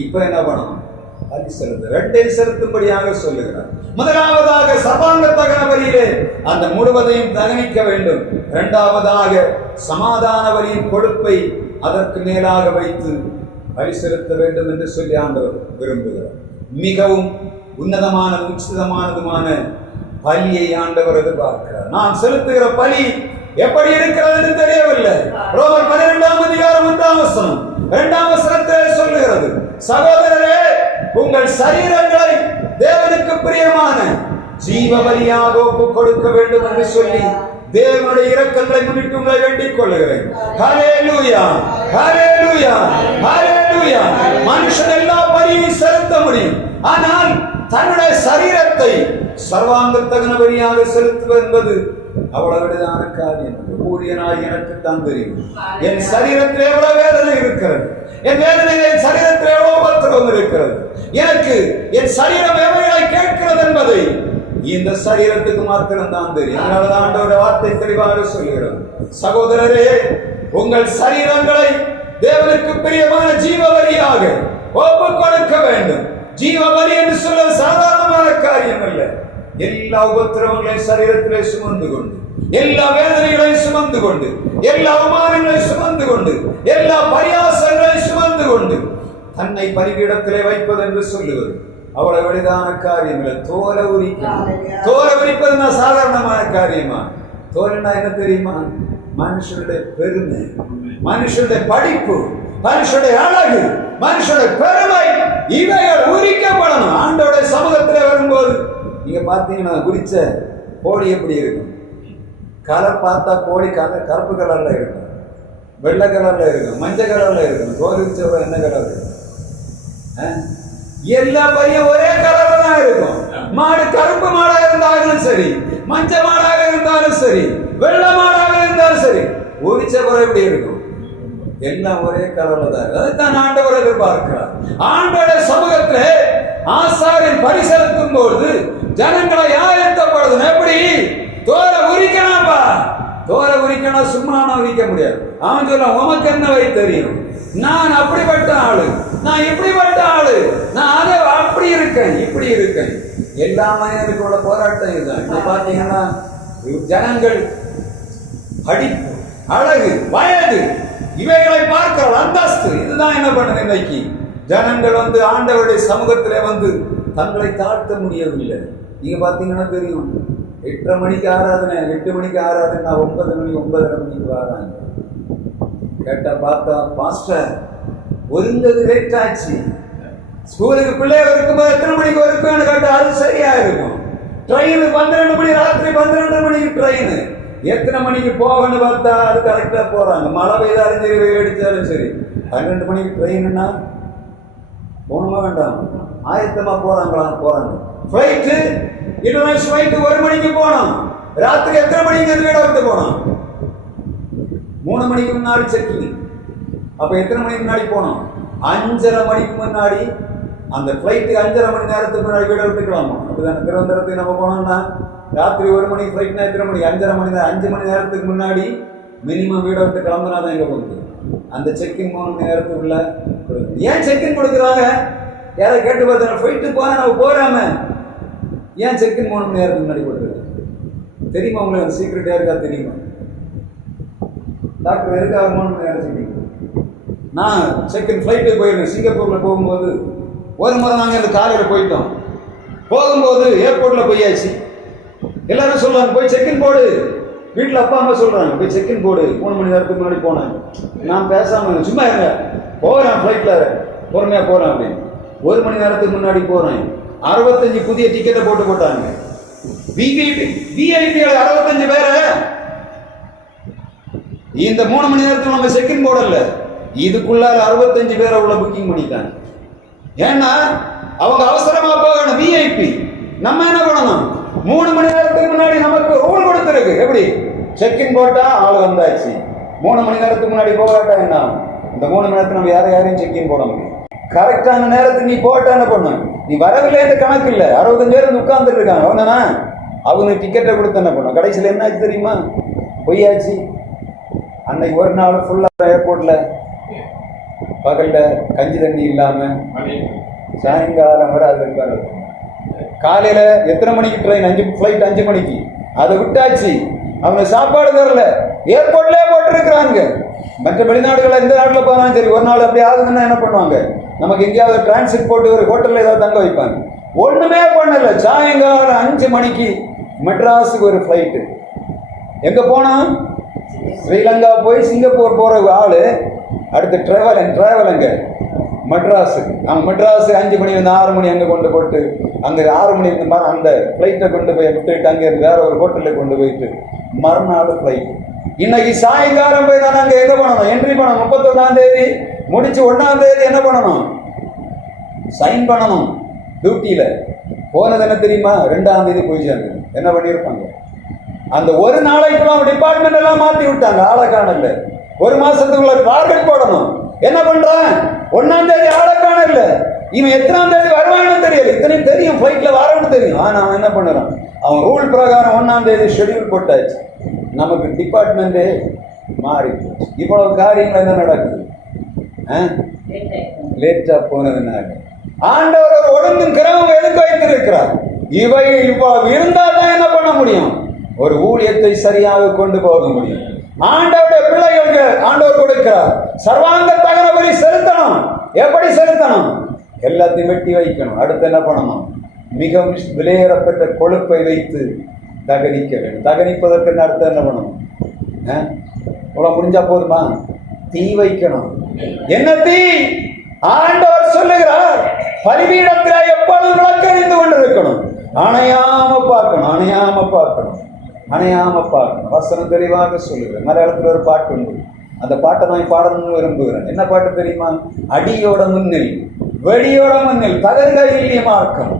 இப்ப என்ன பண்ணணும்? பலி செலுத்த ரெண்டை செலுத்தும்படியாக சொல்லுகிறார். முதலாவதாக சர்வாங்க தகன பலியிலே அந்த முழுவதையும் தகனிக்க வேண்டும். இரண்டாவதாக சமாதான பலியின் கொழுப்பை அதற்கு மேலாக வைத்து பலி செலுத்த வேண்டும் என்று சொல்லி ஆண்டவர் விரும்புகிறார். மிகவும் உன்னதமான உச்சிதமானதுமான பலியை ஆண்டவர் எதிர்பார்க்கிறார். நான் செலுத்துகிற பலி எப்படி இருக்கிறது என்று தெரியவில்லை. ரோமர் 12ஆம் அதிகாரம் 1ஆம் வசனம் 2ஆம் வசனத்திலே சொல்லுகிறது, சகோதரரே உங்கள் சரீரங்களை தேவனுக்கு பிரியமான ஜீவ பலியாக ஒப்புக் கொடுக்க வேண்டும் என்று சொல்லி தேவனுடைய இரக்கங்களை முன்னிட்டு உங்களை வேண்டிக் கொள்ளுகிறேன். ஹல்லேலூயா, ஹல்லேலூயா, ஹல்லேலூயா. மனுஷன் எல்லா பலியையும் செலுத்த முடியும். ஆனால் தன்னுடைய சரீரத்தை சர்வாங்க தகுன வழியாக செலுத்துவது என்பது அவ்வளவு விடதான காரியம். ஊழியனாய் எனக்கு தான் தெரியும் என் சரீரத்தில் எவ்வளவு வேதனை இருக்கிறது, என் வேதனையில் என் சரீரத்தில் எவ்வளவு உபத்திரவம் இருக்கிறது, எனக்கு என் சரீரம் எவைகளை கேட்கிறது என்பதை இந்த சரீரத்துக்கு மாத்திரம் தான் தெரியும். அதனால ஆண்டவருடைய வார்த்தை தெளிவாக சொல்கிறோம். சகோதரரே, உங்கள் சரீரங்களை தேவனுக்கு பிரியமான ஜீவபலியாக ஒப்புக் கொடுக்க வேண்டும். ஜீவபலி என்று சொல்ல சாதாரணமான காரியம் அல்ல. எல்லா உபத்திரவங்களையும் சரீரத்திலே சுமந்து கொண்டு, எல்லா வேதனைகளையும் சுமந்து கொண்டு, எல்லா அவமானங்களையும் சுமந்து கொண்டு, எல்லா பரியாசங்களையும் சுமந்து கொண்டு தன்னை பலிபீடத்திலே வைப்பது என்று சொல்லுவது அவ்வளவு எளிதான காரியம் இல்லை. தோலை உரிப்பது நான் சாதாரணமான காரியமா? தோல்னா என்ன தெரியுமா? மனுஷனுடைய பெருமை, மனுஷனுடைய படிப்பு, மனுஷனுடைய அழகு, மனுஷனுடைய பெருமை, இவைகள் உரிக்கப்படணும். ஆண்டோடைய சமூகத்தில் வரும்போது நீங்க பாத்தீங்கன்னா குறிச்ச கோழி எப்படி இருக்கும்? கலர் பார்த்தா கோழி கருப்பு கலர்ல இருக்கும், வெள்ளை கலர்ல இருக்கும், மஞ்சள் கலர்ல இருக்கும். கோரிச்சவ என்ன கலர் இருக்கும்? எல்லா பையன் ஒரே கலர்ல தான் இருக்கும். மாடு கருப்பு மாடாக இருந்தாலும் சரி, மஞ்சள் மாடாக இருந்தாலும் சரி, வெள்ளை மாடாக இருந்தாலும் சரி, உரிச்சவரை எப்படி இருக்கும்? எல்லாம் ஒரே கலர்ல தான். அதைத்தான் ஆண்டவர் எதிர்பார்க்கிறார். ஆண்டோட சமூகத்திலே ஆசாரியன் பலி செலுத்தும் போது ஜனங்களை ஆயத்தப்படுது. எப்படி? தோலை உரிக்கணும்பா. தோலை உரிக்கணும், சும்மா உரிக்க முடியாது. அவன் சொல்ல, உமக்கு என்ன வை தெரியும்? நான் அப்படிப்பட்ட ஆளு, நான் இப்படிப்பட்ட ஆளு, நான் அதை அப்படி இருக்கேன், இப்படி இருக்கேன். எல்லா மனிதனுக்கு உள்ள போராட்டம் இதுதான். இப்ப பாத்தீங்கன்னா ஜனங்கள் படிப்பு, அழகு, வயது, இவைகளை பார்க்கிற அந்தஸ்து, இதுதான் என்ன பண்ணுது இன்னைக்கு. ஜனங்கள் ஆண்டவருடைய சமூகத்திலே தங்களை தாழ்த்த முடியவில்லை. நீங்க பாத்தீங்கன்னா தெரியும், 8:30 மணிக்கு ஆராதனை, 8 மணிக்கு ஆராதனை, 9 மணி 9:30 மணிக்கு வராங்க. கேட்டா பார்த்தா, பாஸ்டர் ஒருந்தது லேட் ஆச்சு. ஸ்கூலுக்கு பிள்ளைகள் இருக்கும்போது எத்தனை மணிக்கு இருக்குன்னு கேட்டா அது சரியா இருக்கும். ட்ரெயின் 12 மணி, ராத்திரி 12 மணிக்கு ட்ரெயின். எத்தனை மணிக்கு போகணும்னு பார்த்தா அது கரெக்டா போறாங்க. மழை பெய்தாலும் சரி, வெயில் அடிச்சாலும் சரி. 12 மணிக்கு ட்ரெயின்னா போகணுமா வேண்டாம்? ஆயத்தமா போறாங்க. ஃபிளைட்டு, இன்டர்நேஷனல் ஃபிளைட் 1 மணிக்கு போனோம். ராத்திரி எத்தனை மணிக்கு வீடை விட்டு போனோம்? 3 மணிக்கு முன்னாடி செக்கிங். அப்ப எத்தனை மணிக்கு முன்னாடி போனோம்? 5:30 மணிக்கு முன்னாடி. அந்த ஃபிளைட்டு 5:30 மணி நேரத்துக்கு முன்னாடி வீடை விட்டுக்கலாமா? அப்படிதான். திருவனந்தபுரத்துக்கு நம்ம போனோம்னா ராத்திரி 1 மணிக்கு ஃபிளைட்னா எத்தனை மணி? 5:30 மணி நேரம், 5 மணி நேரத்துக்கு முன்னாடி மினிமம் வீடை விட்டு கிளம்புனா தான் எங்க போகுது. அந்த செக்கிங் 3 மணி நேரத்துக்குள்ள. ஏன் செக்கிங் கொடுக்குறாங்க? யாரை கேட்டு பார்த்தா ஃபிளைட்டு போனா நம்ம போறாம ஏன் செக்கிங் 3 மணி நேரத்துக்கு முன்னாடி கொடுக்குறது தெரியுமா? உங்களுக்கு சீக்கிரட் யாருக்கா தெரியுமா? டாக்டர் எதுக்காக 3 மணி நேரம் செக்கிங்? நான் செக்கிங் ஃபிளைட்டுக்கு போயிருந்தேன். சிங்கப்பூர்ல போகும்போது ஒரு முறை நாங்கள் இந்த காலையில் போயிட்டோம். போகும்போது ஏர்போர்ட்ல போயாச்சு. எல்லாரும் சொல்லுவாங்க, போய் செக்கின் போடு. வீட்டில் அப்பா அம்மா சொல்றாங்க, போய் செக்கின் போடு. 3 மணி நேரத்துக்கு முன்னாடி போனேன். நான் பேசாம சும்மா இருங்க, போகிறேன் ஃபிளைட்ல பொறுமையா போறேன் அப்படின்னு. 1 மணி நேரத்துக்கு முன்னாடி போறேன். 65 புதிய டிக்கெட்டை போட்டாங்க. விஐபி 65 பேரை இந்த 3 மணி நேரத்துக்கு நம்ம செக்கின் போடல, இதுக்குள்ளார 65 பேரை உள்ள புக்கிங் பண்ணிட்டாங்க. ஏன்னா அவங்க அவசரமா போகணும். விஐபி நம்ம என்ன பண்ணணும்? 3 மணி நேரத்துக்கு முன்னாடி நமக்கு ரூல் கொடுத்துருக்கு. எப்படி? செக்கின் போட்டா ஆள் வந்தாச்சு. 3 மணி நேரத்துக்கு முன்னாடி போகாட்டா என்ன? இந்த 3 மணி நேரத்துக்கு நம்ம யாரையும் செக்கின் போட முடியும். கரெக்டான நேரத்துக்கு நீ போட்டா என்ன பண்ணும்? நீ வரவில்லை என்ற கணக்கு இல்லை. 65 பேர் உட்கார்ந்துட்டு இருக்காங்க. அவனா அவனுக்கு டிக்கெட்டை கொடுத்து என்ன பண்ணும்? கடைசியில் என்ன ஆச்சு தெரியுமா? பொய்யாச்சு. அன்னைக்கு ஒரு நாள் ஃபுல்லா ஏர்போர்ட்ல பகல்ல கஞ்சி தண்ணி இல்லாம சாயங்காலம் வரை அது இருக்காரு. காலையில எத்தனை மணிக்கு ட்ரெயின்? 5 ஃபிளைட் 5 மணிக்கு. அதை விட்டாச்சு. அவங்க சாப்பாடு தரல, ஏர்போர்ட்லயே போட்டுருக்குறாங்க. மற்ற வெளிநாடுகள் எந்த நாட்டில் போனாலும் சரி, ஒரு நாள் அப்படி ஆகுதுன்னா என்ன பண்ணுவாங்க? நமக்கு எங்கேயாவது டிரான்சிட் போட்டு ஒரு ஹோட்டல்ல ஏதாவது தங்க வைப்பாங்க. ஒண்ணுமே பண்ணல. சாயங்காலம் 5 மணிக்கு மெட்ராஸுக்கு ஒரு ஃபிளைட்டு. எங்க போனோம்? ஸ்ரீலங்கா போய் சிங்கப்பூர் போற ஆளு அடுத்து டிராவல் மெட்ராஸு. அவங்க மெட்ராஸு 5 மணி 6 மணி அங்கே கொண்டு போட்டு, அங்கே 6 மணி அந்த ஃப்ளைட்டை கொண்டு போய் விட்டுட்டு அங்கே வேற ஒரு ஹோட்டலில் கொண்டு போயிட்டு மறுநாள் ஃப்ளைட். இன்னைக்கு சாயங்காலம் போய் தான் அங்கே எங்கே பண்ணணும்? என்ட்ரி பண்ணணும். 31ஆம் தேதி முடிச்சு 1ஆம் தேதி என்ன பண்ணணும்? சைன் பண்ணணும். டியூட்டியில போனது என்ன தெரியுமா? 2ஆம் தேதி போய் சேர்ந்து என்ன பண்ணியிருப்பாங்க? அந்த ஒரு நாளைக்குள்ள அவன் டிபார்ட்மெண்ட் எல்லாம் மாற்றி விட்டாங்க. ஆளை காணல. ஒரு மாசத்துக்குள்ள டார்கெட் போடணும். என்ன பண்றான்? 1ஆம் தேதி ஆளை காணல. இவன் எத்தனாம் தேதி வருவான்னு தெரியல. இத்தனையும் தெரியும், ஃபிளைட்ல வரணும்னு தெரியும். ஆனா அவன் என்ன பண்ணுறான்? அவன் ரூல் பிரகாரம் 1ஆம் தேதி ஷெட்யூல் போட்டாச்சு. நமக்கு டிபார்ட்மெண்டே மாறி போச்சு. இவ்வளவு காரியங்கள் என்ன நடக்குது? லேட்டா போனதுனால ஆண்டவர் ஒரு ஒழுங்கும் கிரமம் எதுக்கு வைத்திருக்கிறார்? இவை இவ்வளவு இருந்தா தான் என்ன பண்ண முடியும்? ஒரு ஊழியத்தை சரியாக கொண்டு போக முடியும். ஆண்டவருடைய பிள்ளைகளுக்கு ஆண்டவர் கொடுக்கிறார். சர்வாங்க தகன பலி செலுத்தணும். எப்படி செலுத்தணும்? எல்லாத்தையும் வெட்டி வைக்கணும். அடுத்து என்ன பண்ணணும்? மிகவும் விலையேறப்பட்ட கொழுப்பை வைத்து தகனிக்க வேண்டும். தகனிப்பதற்கு அடுத்து என்ன பண்ணணும்? இவ்வளவு முடிஞ்சா போதுமா? தீ வைக்கணும். என்ன தீ? ஆண்டவர் சொல்லுகிறார், பலிபீடத்தில் எப்பொழுதும் விளக்கறிந்து கொண்டிருக்கணும். அணையாம பார்க்கணும், அணையாம பார்க்கணும், அணையாம பார்க்கணும். வசனம் தெளிவாக சொல்லுகிறேன். மலையாளத்தில் ஒரு பாட்டு உண்டு. அந்த பாட்டை நான் பாடணும்னு விரும்புகிறேன். என்ன பாட்டு தெரியுமா? அடியோட முன்னில் வெடியோட முன்னில் தகர்கையிலே மார்க்கம்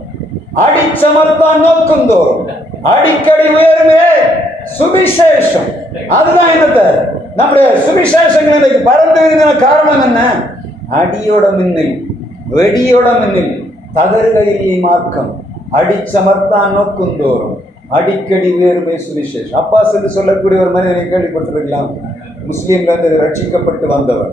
அடிச்சமர்த்தான் நோக்கும் தோறும் அடிக்கடி உயருமே சுவிசேஷம். அதுதான் என்னத்தை நம்முடைய சுவிசேஷங்கள் இன்னைக்கு பறந்து விரிந்த காரணம் என்ன? அடியோட மின்னில் வெடியோட மின்னில் தகர்கையிலே மார்க்கம் அடிச்சமர்த்தான் நோக்கும் தோறும் அடிக்கடி உயருமே சுவிசேஷம். அப்பாஸ் என்று சொல்லக்கூடிய ஒரு மனிதனை கேள்விப்பட்டிருக்கலாம். முஸ்லீம்ல இருந்து ரட்சிக்கப்பட்டு வந்தவர்.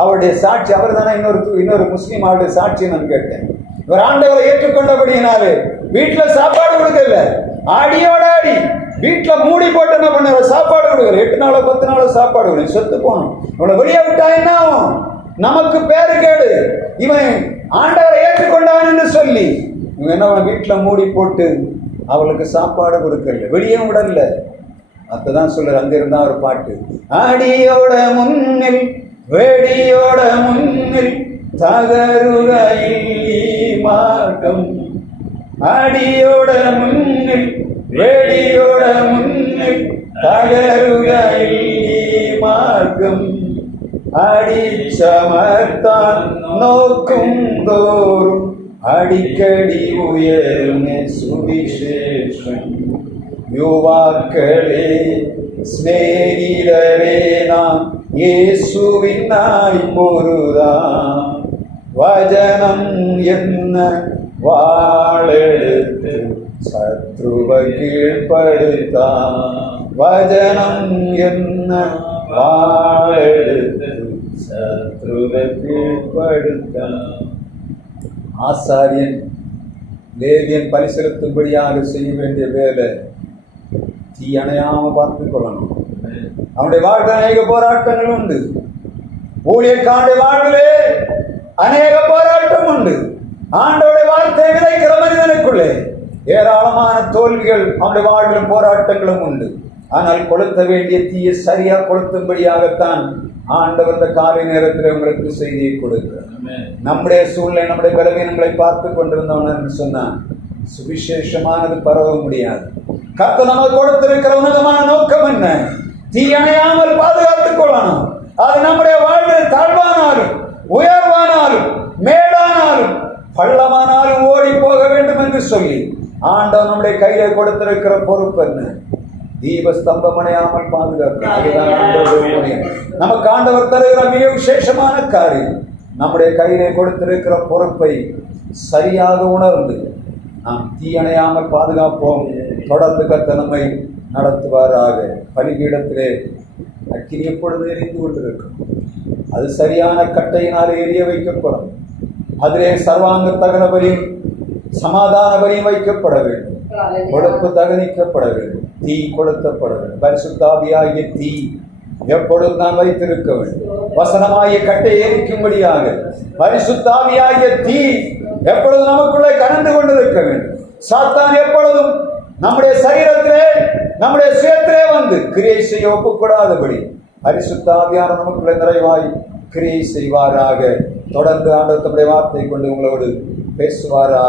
அவருடைய சாட்சி, அவர் தானே இன்னொரு முஸ்லீம் அவருடைய சாட்சி நான் கேட்டேன். இவர் ஆண்டவரை ஏற்றுக்கொண்டபடியினாலே வீட்டுல சாப்பாடு கொடுக்கல, அடியோட அடி வீட்டுல மூடி போட்டு என்ன பண்ண சாப்பாடு கொடுக்கல. 8 நாளோ 10 நாளோ சாப்பாடு கொடுக்க. செத்து போகணும். இவனை வெளியே விட்டா என்ன ஆகும்? நமக்கு பேரு கேடு. இவன் ஆண்டவரை ஏற்றுக்கொண்டான் என்று சொல்லி இவன் என்ன வீட்டுல மூடி போட்டு அவளுக்கு சாப்பாடு கொடுக்கல, வெளியே விடல. அப்பதான் சொல்ற. அங்க இருந்தா ஒரு பாட்டு. அடியோட முன்னில் வெடியோட முன்னில் தகருகையில் மார்க்கம் அடியோட முன்னில் வெடியோட முன்னில் தகருகையில் மார்க்கம் அடிச்சமர்த்தான் நோக்கும் தோறும் அடிக்கடி உயருமே சுவிசேஷம். யுவாக்களே ஸ்நேகிதரே நாம் இயேசுவின் நாய் பொருதான் வஜனம் என்ன வாழெடுத்து சத்ருவ கீழ்ப்படுத்தான் வஜனம் என்ன வாழெடுத்து சத்ருவ கீழ்ப்படுத்தான். ஆசாரியன் லேவியன் பலி செலுத்தும்படியாக செய்ய வேண்டிய வேலை தீ அணையாம பார்த்துக் கொள்ளணும். அவனுடைய வாழ்க்கை அநேக போராட்டங்கள் உண்டு. ஊழியக்காரனுடைய வாழ்விலே அநேக போராட்டம் உண்டு. ஆண்டவருடைய வார்த்தை விதைக்கிற மனிதனுக்குள்ளே ஏராளமான தோல்விகள் அவனுடைய வாழ்விலும் போராட்டங்களும் உண்டு. ஆனால் கொளுத்த வேண்டிய தீயை சரியா கொளுத்தும்படியாகத்தான் ஆண்டவர் இந்த காலை நேரத்தில் உங்களுக்கு செய்தியை கொடுக்கிறார். நம்முடைய சூழ்நிலை, நம்முடைய பலவீனங்களை பார்த்து கொண்டிருந்தவன் சொன்னான், சுவிசேஷமானது பரவ முடியாது. கர்த்தர் நமக்கு கொடுத்திருக்கிற உன்னதமான நோக்கம் என்ன? தீ அணையாமல் பாதுகாத்துக் கொள்ளணும். அது நம்முடைய வாழ்வில் தாழ்வானாலும் உயர்வானாலும் மேலானாலும் பள்ளமானாலும் ஓடி போக வேண்டும் என்று சொல்லி ஆண்டவர் நம்முடைய கையில கொடுத்திருக்கிற பொறுப்பு என்ன? தீபஸ்தம்பம் அணையாமல் பாதுகாக்கணும். அதுதான் ஆண்டவருடைய நமக்கு ஆண்டவர் தருகிற மிக விசேஷமான காரியம். நம்முடைய கையிலே கொடுத்திருக்கிற பொறுப்பை சரியாக உணர்ந்து நாம் தீயணையாமல் பாதுகாப்போம். தொடர்ந்து கர்த்தர் நம்மை நடத்துவாராக. பலிபீடத்திலே அக்கினி எப்பொழுது எரிந்து கொண்டிருக்கும். அது சரியான கட்டையினால் எரிய வைக்கப்படும். அதிலே சர்வாங்க தகன பலியும் சமாதான பலியும் வைக்கப்பட வேண்டும். கொழுப்பு தகனிக்கப்பட வேண்டும். தீ கொளுத்தப்பட வேண்டும். பரிசுத்தாவியாகிய தீ எப்பொழுதும் நாம் வைத்திருக்க வேண்டும். வசனமாகிய கட்டை எரிக்கும்படியாக பரிசுத்தாவியாகிய தீ எப்பொழுதும் நமக்குள்ளே கலந்து கொண்டிருக்க வேண்டும். சாத்தான் எப்பொழுதும் நம்முடைய சரீரத்திலே நம்முடைய சுயத்திலே வந்து கிரியை செய்ய ஒப்புக்கூடாதபடி பரிசுத்தாவியான நமக்குள்ளே நிறைவாய் கிரியை செய்வாராக. தொடர்ந்து ஆண்டவர் தம்முடைய வார்த்தை கொண்டு உங்களோடு பேசுவாராக.